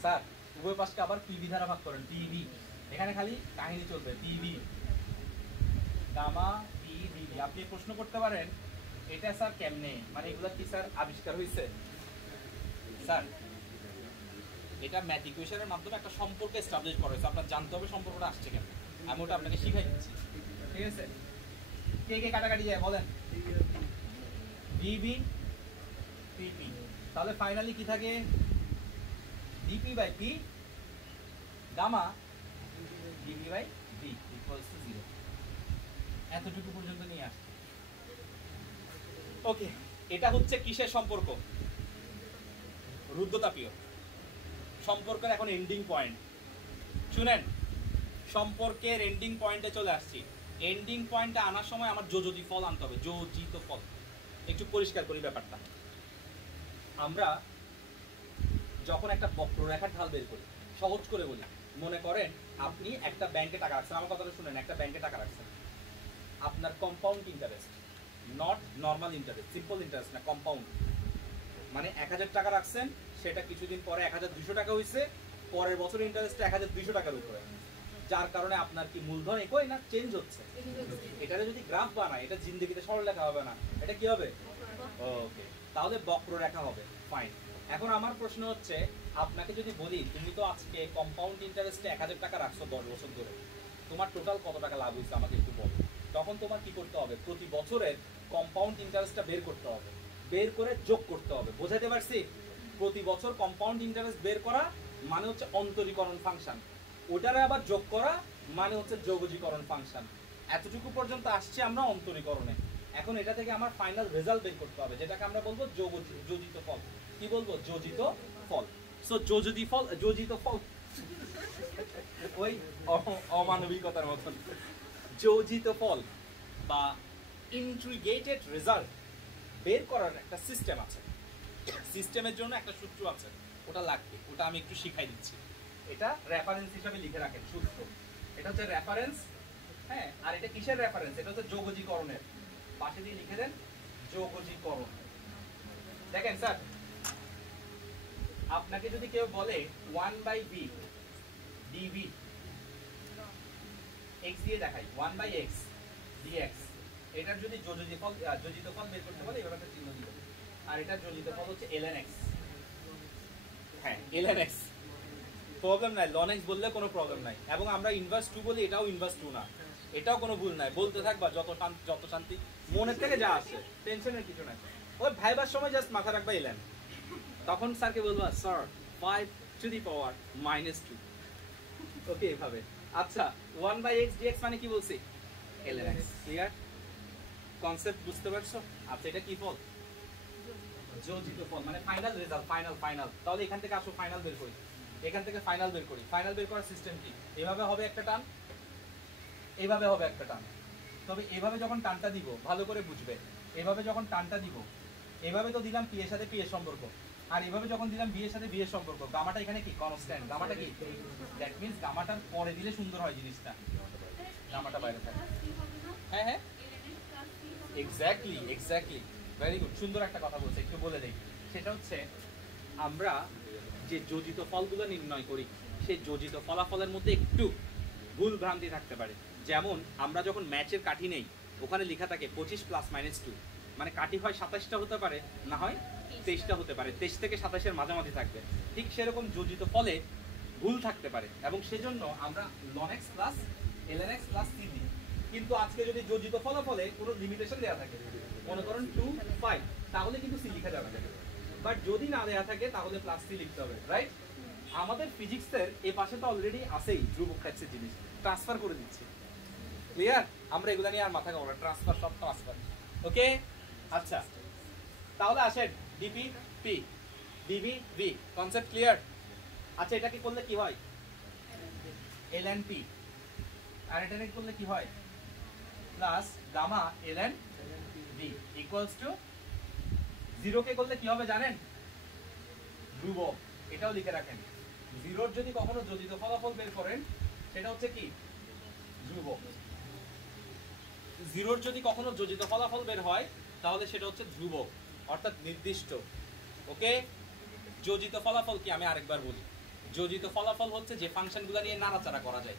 স্যার, উভয় পাশকে আবার পিভি দ্বারা ভাগ করেন, পিভি। এখানে খালি কাহিনী চলবে, পিভি গামা পিভি। আপনি প্রশ্ন করতে পারেন এটা স্যার কেমনে, মানে এগুলা কি স্যার আবিষ্কার হয়েছে? স্যার এটা ম্যাথ ইকুয়েশনের মাধ্যমে একটা সম্পর্ক এস্টাবলিশ করা হয়েছে, আপনার জানতে হবে সম্পর্কটা আসছে কেন। আমি ওটা আপনাকে শিখাই দিচ্ছি, ঠিক আছে? কে কে কাটাকাটি যায় বলেন? ভিভি পিপি, তাহলে ফাইনালি কি থাকে? DP by P gamma DP by B equals to 0। এতটুকু পর্যন্ত নিয়ে আসছে। ওকে, এটা হচ্ছে কিসের সম্পর্ক? রুদ্ধতাপীয় সম্পর্কের এখন এন্ডিং পয়েন্ট। শুনেন, সম্পর্কের এন্ডিং পয়েন্টে চলে আসছি। এন্ডিং পয়েন্টে আনার সময় আমার যোজিত ফল আনতে হবে, যোজিত ফল। একটু পরিষ্কার করি ব্যাপারটা। আমরা যখন একটা বক্ররেখার ঢাল বের করি, সহজ করে বলি, মনে করেন আপনি একটা ব্যাংকে টাকা রাখছেন, আমার কথাটা শুনেন, একটা ব্যাংকে টাকা রাখছেন, আপনার compound interest, not normal interest, simple interest না, কম্পাউন্ড। মানে 1000 টাকা রাখছেন, সেটা কিছুদিন পরে 1200 টাকা হয়েছে, পরের বছর ইন্টারেস্ট 1200 টাকার উপরে, যার কারণে আপনার কি মূলধন একই না চেঞ্জ হচ্ছে? এটারে যদি গ্রাফ বানায়, এটা জিন্দেগিতে সরলরেখা হবে না, এটা কি হবে? ওকে, তাহলে বক্ররেখা হবে, ফাইন। এখন আমার প্রশ্ন হচ্ছে, আপনাকে যদি বলি তুমি তো আজকে কম্পাউন্ড ইন্টারেস্টে 1000 টাকা রাখছো 10 বছর ধরে, তোমার টোটাল কত টাকা লাভ হয়েছে আমাকে একটু বলো। তখন তোমার কি করতে হবে? প্রতি বছরের কম্পাউন্ড ইন্টারেস্টটা বের করতে হবে, বের করে যোগ করতে হবে। বোঝাতে পারছি? প্রতি বছর কম্পাউন্ড ইন্টারেস্ট বের করা মানে হচ্ছে অন্তরীকরণ ফাংশন, ওটারে আবার যোগ করা মানে হচ্ছে যোগজীকরণ ফাংশন। এতটুকু পর্যন্ত আসছে আমরা অন্তরীকরণে। এখন এটা থেকে আমার ফাইনাল রেজাল্ট বের করতে হবে, যেটাকে আমরা বলবো যোজিত ফল। কি বলবো? যোজিত ফল। সো যোজিত ফল ওই অমানবিকতার মতন। যোজিত ফল বা ইন্টিগ্রেটেড রেজাল্ট বের করার একটা সিস্টেম আছে, সিস্টেমের জন্য একটা সূত্র আছে, ওটা লাগবে, ওটা আমি একটু শিখাই দিচ্ছি। এটা রেফারেন্স হিসেবে লিখে রাখেন, সূত্র। এটা হচ্ছে রেফারেন্স, হ্যাঁ। আর এটা কিসের রেফারেন্স? এটা হচ্ছে যোগজীকরণের, পাশে দিয়ে লিখে দেন যোগজীকরণ। দেখেন স্যার, আপনাকে যদি কেউ বলে 1/b dv, x দিয়ে দেখাই, 1/x dx, এটার যদি যোজিত ফল বের করতে বলে, এভাবে একটা চিহ্ন দিব। আর এটার যোজিত ফল হচ্ছে ln x, হ্যাঁ ln x, প্রবলেম নাই, ln x বললে কোনো প্রবলেম নাই। এবং আমরা ইনভার্স 2 বলি, এটাও ইনভার্স 2 না, এটাও কোনো ভুল নাই, বলতে থাকবা যত শান্তি মনের থেকে যা আসে, টেনশনের কিছু নাই। ওই ভাইবার সময় জাস্ট মাথা রাখবা ln, তখন স্যারকে বলবা স্যার 5⁻², ওকে এভাবে। আচ্ছা, 1/x dx মানে কি বলছি? ln x। ক্লিয়ার? কনসেপ্ট বুঝতে পারছো? আচ্ছা, এটা কি ফল? যোজিত ফল, মানে ফাইনাল রেজাল্ট, ফাইনাল। তাহলে এখান থেকে আসো ফাইনাল বের করি, এখান থেকে ফাইনাল বের করি। ফাইনাল বের করার সিস্টেম কি? এভাবে হবে একটা টান, এইভাবে হবে একটা টান। তবে এভাবে যখন টানটা দিব, ভালো করে বুঝবে, এভাবে যখন টানটা দিব, এভাবে তো দিলাম পি এর সাথে পি এর সম্পর্ক, আর এভাবে যখন দিলাম বি এর সাথে বি এর সম্পর্ক, গামাটা এখানে কি কনস্ট্যান্ট, গামাটা কি, দ্যাট মিন্স গামাটার পরে দিলে সুন্দর হয় জিনিসটা, গামাটা বাইরে থাকে। হ্যাঁ হ্যাঁ, এক্স্যাক্টলি, ভেরি গুড, সুন্দর একটা কথা বলছে, একটু বলে দেই। সেটা হচ্ছে আমরা যে যোজিত ফলগুলো নির্ণয় করি, সেই যোজিত ফলাফলের মধ্যে একটু ভুল ভ্রান্তি থাকতে পারে। যেমন আমরা যখন ম্যাচের কাঠি নেই, ওখানে লেখা থাকে 25 + -2, মানে কাঠি হয় 27টা হতে পারে, না হয় 23টা হতে পারে, 23 থেকে 27-এর মাঝামাঝি থাকবে। ঠিক সেরকম যোজিত ফলে ভুল থাকতে পারে, এবং সেজন্য আমরা ln x + ln x + c দিই। কিন্তু আজকে যদি যোজিত ফলাফলে কোনো লিমিটেশন দেওয়া থাকে, মনে করেন 2, 5, তাহলে কিন্তু c লেখা যাবে না। বাট যদি না দেওয়া থাকে তাহলে +c লিখতে হবে, রাইট? আমাদের ফিজিক্সের এই পাশে তো অলরেডি আছেই ধ্রুবক টাইপসের জিনিস, ট্রান্সফার করে দিচ্ছি। ক্লিয়ার? আমরা এগুলা নিয়ে আর মাথা ঘামাবো না, ট্রান্সফার, সব ট্রান্সফার। ওকে, আচ্ছা তাহলে আসেন DP P DB V, concept clear? আচ্ছা এটাকে করলে কি হয়? ln p, আর এটাকে করলে কি হয়? Plus gamma ln v equals to 0 কে করলে কি হবে জানেন? ধ্রুবক। এটাও লিখে রাখেন, 0 যদি কখনো যোজিত ফলাফল বের করেন সেটা হচ্ছে কি? ধ্রুবক। 0 যদি কখনো যোজিত ফলাফল বের হয় তাহলে সেটা হচ্ছে ধ্রুবক, অর্থাৎ নির্দিষ্ট। ওকে, যোজিত ফলাফল কি আমি আরেকবার বলি। যোজিত ফলাফল হচ্ছে যে ফাংশনগুলো নিয়ে নাড়াচাড়া করা যায়,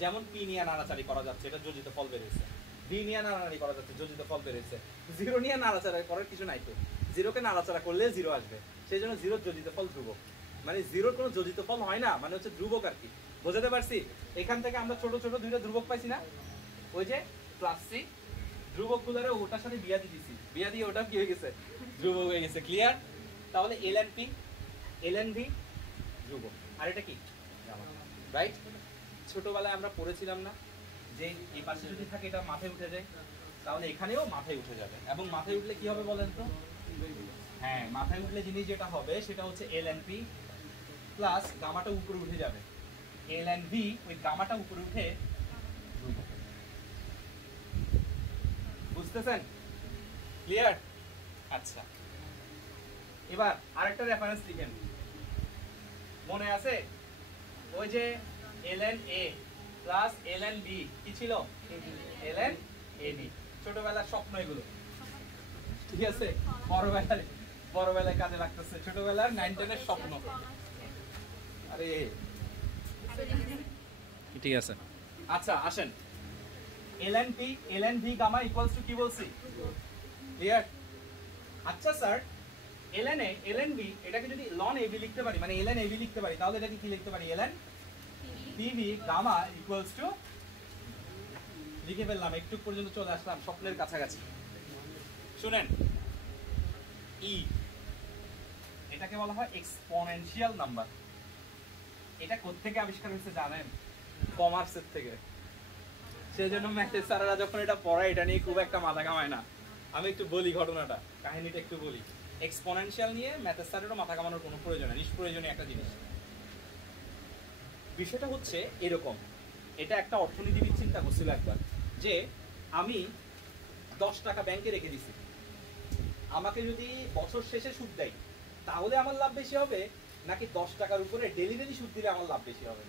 যেমন পি নিয়ে নাড়াচাড়ি করা যাচ্ছে, এটা যোজিত ফল বের হয়েছে। ভি নিয়ে নাড়াচাড়ি করা যাচ্ছে, যোজিত ফল বের হয়েছে। 0 নিয়ে নাড়াচাড়া করার কিছু নাই তো, 0 কে নাড়াচাড়া করলে 0 আসবে, সেই জন্য 0 যোজিত ফল ধ্রুবক। মানে 0 কোনো যোজিত ফল হয় না, মানে হচ্ছে ধ্রুবক আর কি। বোঝাতে পারছি? এখান থেকে আমরা ছোট ছোট দুইটা ধ্রুবক পাইছি না, ওই যে প্লাস সি, ধ্রুবক গুলারে ওটার সাথে বিয়া দিয়ে দিছি, বিয়া দিয়ে ওটা কি হয়ে গেছে? ধ্রুবক হয়ে গেছে। ক্লিয়ার? তাহলে ln p ln v ধ্রুবক, আর এটা কি? রাইট? ছোটবেলায় আমরা পড়েছিলাম না যে এই পাশে যদি থাকে এটা মাথায় উঠে যায়, তাহলে এখানেও মাথায় উঠে যাবে। এবং মাথায় উঠলে কি হবে বলেন তো? হ্যাঁ, মাথায় উঠলে জিনিস যেটা হবে সেটা হচ্ছে ln p প্লাস গামাটা উপরে উঠে যাবে, ln v ওই গামাটা উপরে উঠে ধ্রুবক। বুঝতেছেন? ক্লিয়ার? আচ্ছা এবার আরেকটা রেফারেন্স লিখেন, মনে আছে? ওই যে ln a plus ln b কি ছিল? ln ab। ছোটবেলার স্বপ্ন এগুলো, ঠিক আছে? বড়বেলায় কাজে লাগতেছে, ছোটবেলার 9 10 এর স্বপ্ন। আরে ঠিক আছে, আচ্ছা আসেন ln p ln v gamma equals to কি বলছি? ক্লিয়ার? আচ্ছা sir ln a ln b এটাকে যদি ln ab লিখতে পারি, মানে ln ab লিখতে পারি, তাহলে এটাকে কি লিখতে পারি? ln pv gamma equals to, লিখে ফেললাম, একটু পর্যন্ত চলে আসলাম স্বপ্নের কাছাকাছি। শুনেন, ই এটাকে বলা হয় এক্সপোনেনশিয়াল নাম্বার। এটা কোত্থেকে আবিষ্কার হয়েছে জানেন? কমার্সের থেকে। সেজন্য ম্যাথের স্যারেরা যখন এটা পড়ায় এটা নিয়ে খুব একটা মাথা কামায় না। আমি একটু বলি ঘটনাটা, কাহিনীটা একটু বলি। এক্সপোনেনশিয়াল নিয়ে ম্যাথের স্যারেরও মাথা কামানোর কোনো প্রয়োজন নেই, নিষ্প্রয়োজনীয় একটা জিনিস। বিষয়টা হচ্ছে এরকম, এটা একটা অর্থনীতিবিদ চিন্তা করছিল একবার, যে আমি 10 টাকা ব্যাংকে রেখে দিছি, আমাকে যদি বছর শেষে সুদ দেয় তাহলে আমার লাভ বেশি হবে, নাকি 10 টাকার উপরে ডেলি সুদ দিলে আমার লাভ বেশি হবে?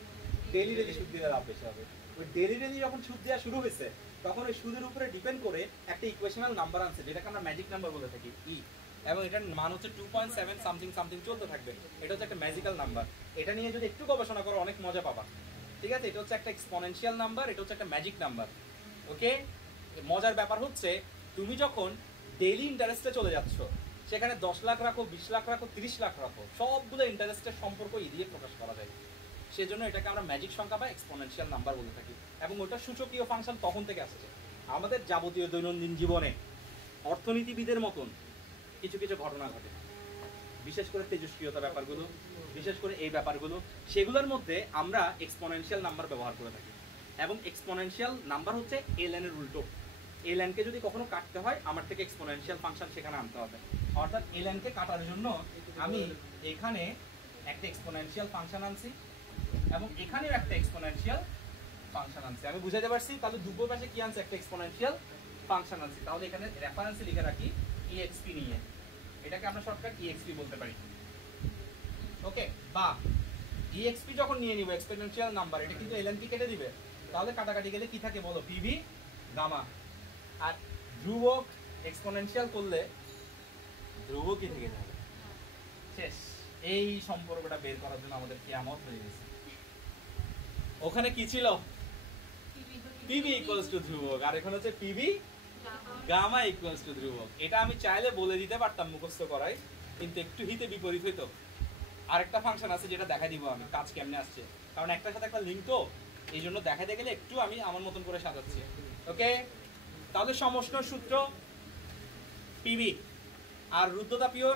ডেলি সুদ দিলে লাভ বেশি হবে। ওই ডেলি যখন সুদ দেওয়া শুরু হয়েছে তখন ওই সুদের উপরে ডিপেন্ড করে একটা ইকুয়েশনাল নাম্বার আনছে, যেটাকে আমরা ম্যাজিক নাম্বার বলে থাকি, ই। এবং এটার মান হচ্ছে 2.7 সামথিং সামথিং চলতে থাকবে। এটা হচ্ছে একটা ম্যাজিক্যাল নাম্বার। এটা নিয়ে যদি একটু গবেষণা করো অনেক মজা পাবা, ঠিক আছে? এটা হচ্ছে একটা এক্সপোনেনশিয়াল নাম্বার, এটা হচ্ছে একটা ম্যাজিক নাম্বার। ওকে, মজার ব্যাপার হচ্ছে তুমি যখন ডেইলি ইন্টারেস্টে চলে যাচ্ছ, সেখানে 10 লাখ রাখো, 20 লাখ রাখো, 30 লাখ রাখো, সবগুলো ইন্টারেস্টের সম্পর্ক ই দিয়ে প্রকাশ করা যায়। সেজন্য এটাকে আমরা ম্যাজিক সংখ্যা বা এক্সপোনেনশিয়াল নাম্বার বলে থাকি। এবং ওটা সূচকীয় ফাংশন তখন থেকে আসছে। আমাদের যাবতীয় দৈনন্দিন জীবনে অর্থনীতিবিদের মতন কিছু কিছু ঘটনা ঘটে, বিশেষ করে তেজস্ক্রিয়তা ব্যাপারগুলো, বিশেষ করে এই ব্যাপারগুলো, সেগুলোর মধ্যে আমরা এক্সপোনেনশিয়াল নাম্বার ব্যবহার করে থাকি। এবং এক্সপোনেনশিয়াল নাম্বার হচ্ছে ln এর উল্টো। ln কে যদি কখনো কাটতে হয় আমার থেকে এক্সপোনেনশিয়াল ফাংশন সেখানে আনতে হবে। অর্থাৎ ln কে কাটার জন্য আমি এখানে একটা এক্সপোনেনশিয়াল ফাংশন আনছি এবং এখানেও একটা এক্সপোনেনশিয়াল ফাংশন আনছি। আমি বুঝাতে পারছি? তাহলে দুপুর পাশে কি আনছে? একটা এক্সপোনেনশিয়াল ফাংশন আনছি। তাহলে এখানে রেফারেন্সে লিখে রাখি exp নিয়ে, এটাকে আমরা শর্টকাট exp বলতে পারি। ওকে, বা exp যখন নিয়ে নিব এক্সপোনেনশিয়াল নাম্বার, এটা কিন্তু ln p কেটে দিবে, তাহলে কাটাকাটি গেলে কি থাকে বলো? pv gamma. আর ধ্রুবক এক্সপোনেনশিয়াল করলে ধ্রুবকই থেকে যাবে, শেষ। এই সম্পর্কটা বের করার জন্য আমাদের কিয়ামত হয়ে গেছে। ওখানে কি ছিল? pv ইকুয়ালস টু ধ্রুবক, আর এখন হচ্ছে pv গামা ইকুয়ালস টু ধ্রুবক। এটা আমি চাইলে বলে দিতে পারতাম মুখস্থ করাই, কিন্তু একটু হিতে বিপরীত হইতো। আরেকটা ফাংশন আছে যেটা দেখা দিব আমি কাজ কেমনে আসছে, কারণ একটার সাথে একটা লিঙ্ক তো, এই জন্য দেখাতে গেলে একটু আমি আমার মতন করে সাজাচ্ছি। ওকে, তাহলে সমষ্ণর সূত্র pv আর রুদ্ধতা pure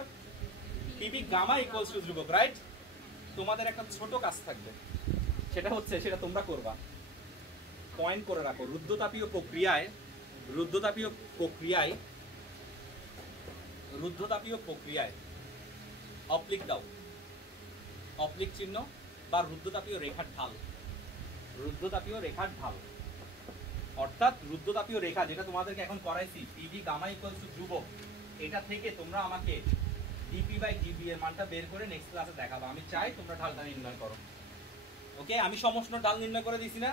pv gamma equals to ধ্রুবক, রাইট? তোমাদের একটা ছোট কাজ থাকবে, সেটা হচ্ছে সেটা তোমরা করবা, পয়েন্ট করে রাখো। রুদ্ধতাপীয় প্রক্রিয়ায় অপ্লিক দাও, অপ্লিক চিহ্ন বা রুদ্ধতাপীয় রেখার ঢাল, অর্থাৎ রুদ্ধতাপীয় রেখা যেটা তোমাদেরকে এখন করাইছি পিভি গামা ইকুয়ালস টু ধ্রুবক, এটা থেকে তোমরা আমাকে ডিপি বাই ডিবি এর মানটা বের করে নেক্সট ক্লাসে দেখাবো। আমি চাই তোমরা ঢালটা নির্ণয় করো। ওকে, আমি সমস্ত ঢাল নির্ণয় করে দিছি না?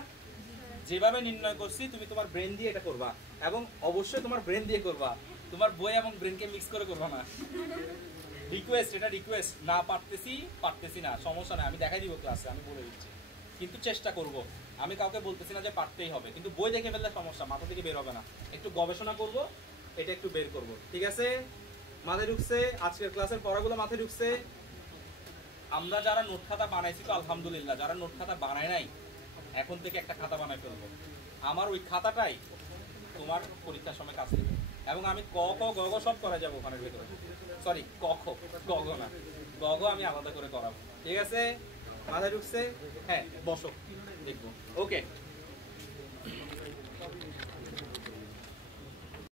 যেভাবে নির্ণয় করছি তুমি তোমার ব্রেন দিয়ে এটা করবা, এবং অবশ্যই তোমার ব্রেন দিয়ে করবা, তোমার বই এবং ব্রেনকে মিক্স করে করবা না। রিকোয়েস্ট, এটা রিকোয়েস্ট। না পারতেছি না, সমস্যা নাই, আমি দেখাই দিব ক্লাসে, আমি বলে দিচ্ছি, কিন্তু চেষ্টা করব। আমি কাউকে বলতেছি না যে পারতেই হবে, কিন্তু বই দেখে ফেললে সমস্যা, মাথা থেকে বের হবে না। একটু গবেষণা করব, এটা একটু বের করব, ঠিক আছে? মাথায় ঢুকছে? আজকের ক্লাসের পড়াগুলো মাথায় ঢুকছে? আমরা যারা নোট খাতা বানাইছি তো আলহামদুলিল্লাহ, যারা নোট খাতা বানায় নাই এখন থেকে একটা খাতা বানাই ফেলবো। আমার ওই খাতাটাই তোমার পরীক্ষার সময় কাজ দেবে, এবং আমি ক খ গ ঘ সব করা যাবো ওখানের ভেতরে। সরি, ক খ, গ ঘ না, গ ঘ আমি আলাদা করে করাবো, ঠিক আছে? মাথায় ঢুকছে? হ্যাঁ, বসো, দেখবো। ওকে।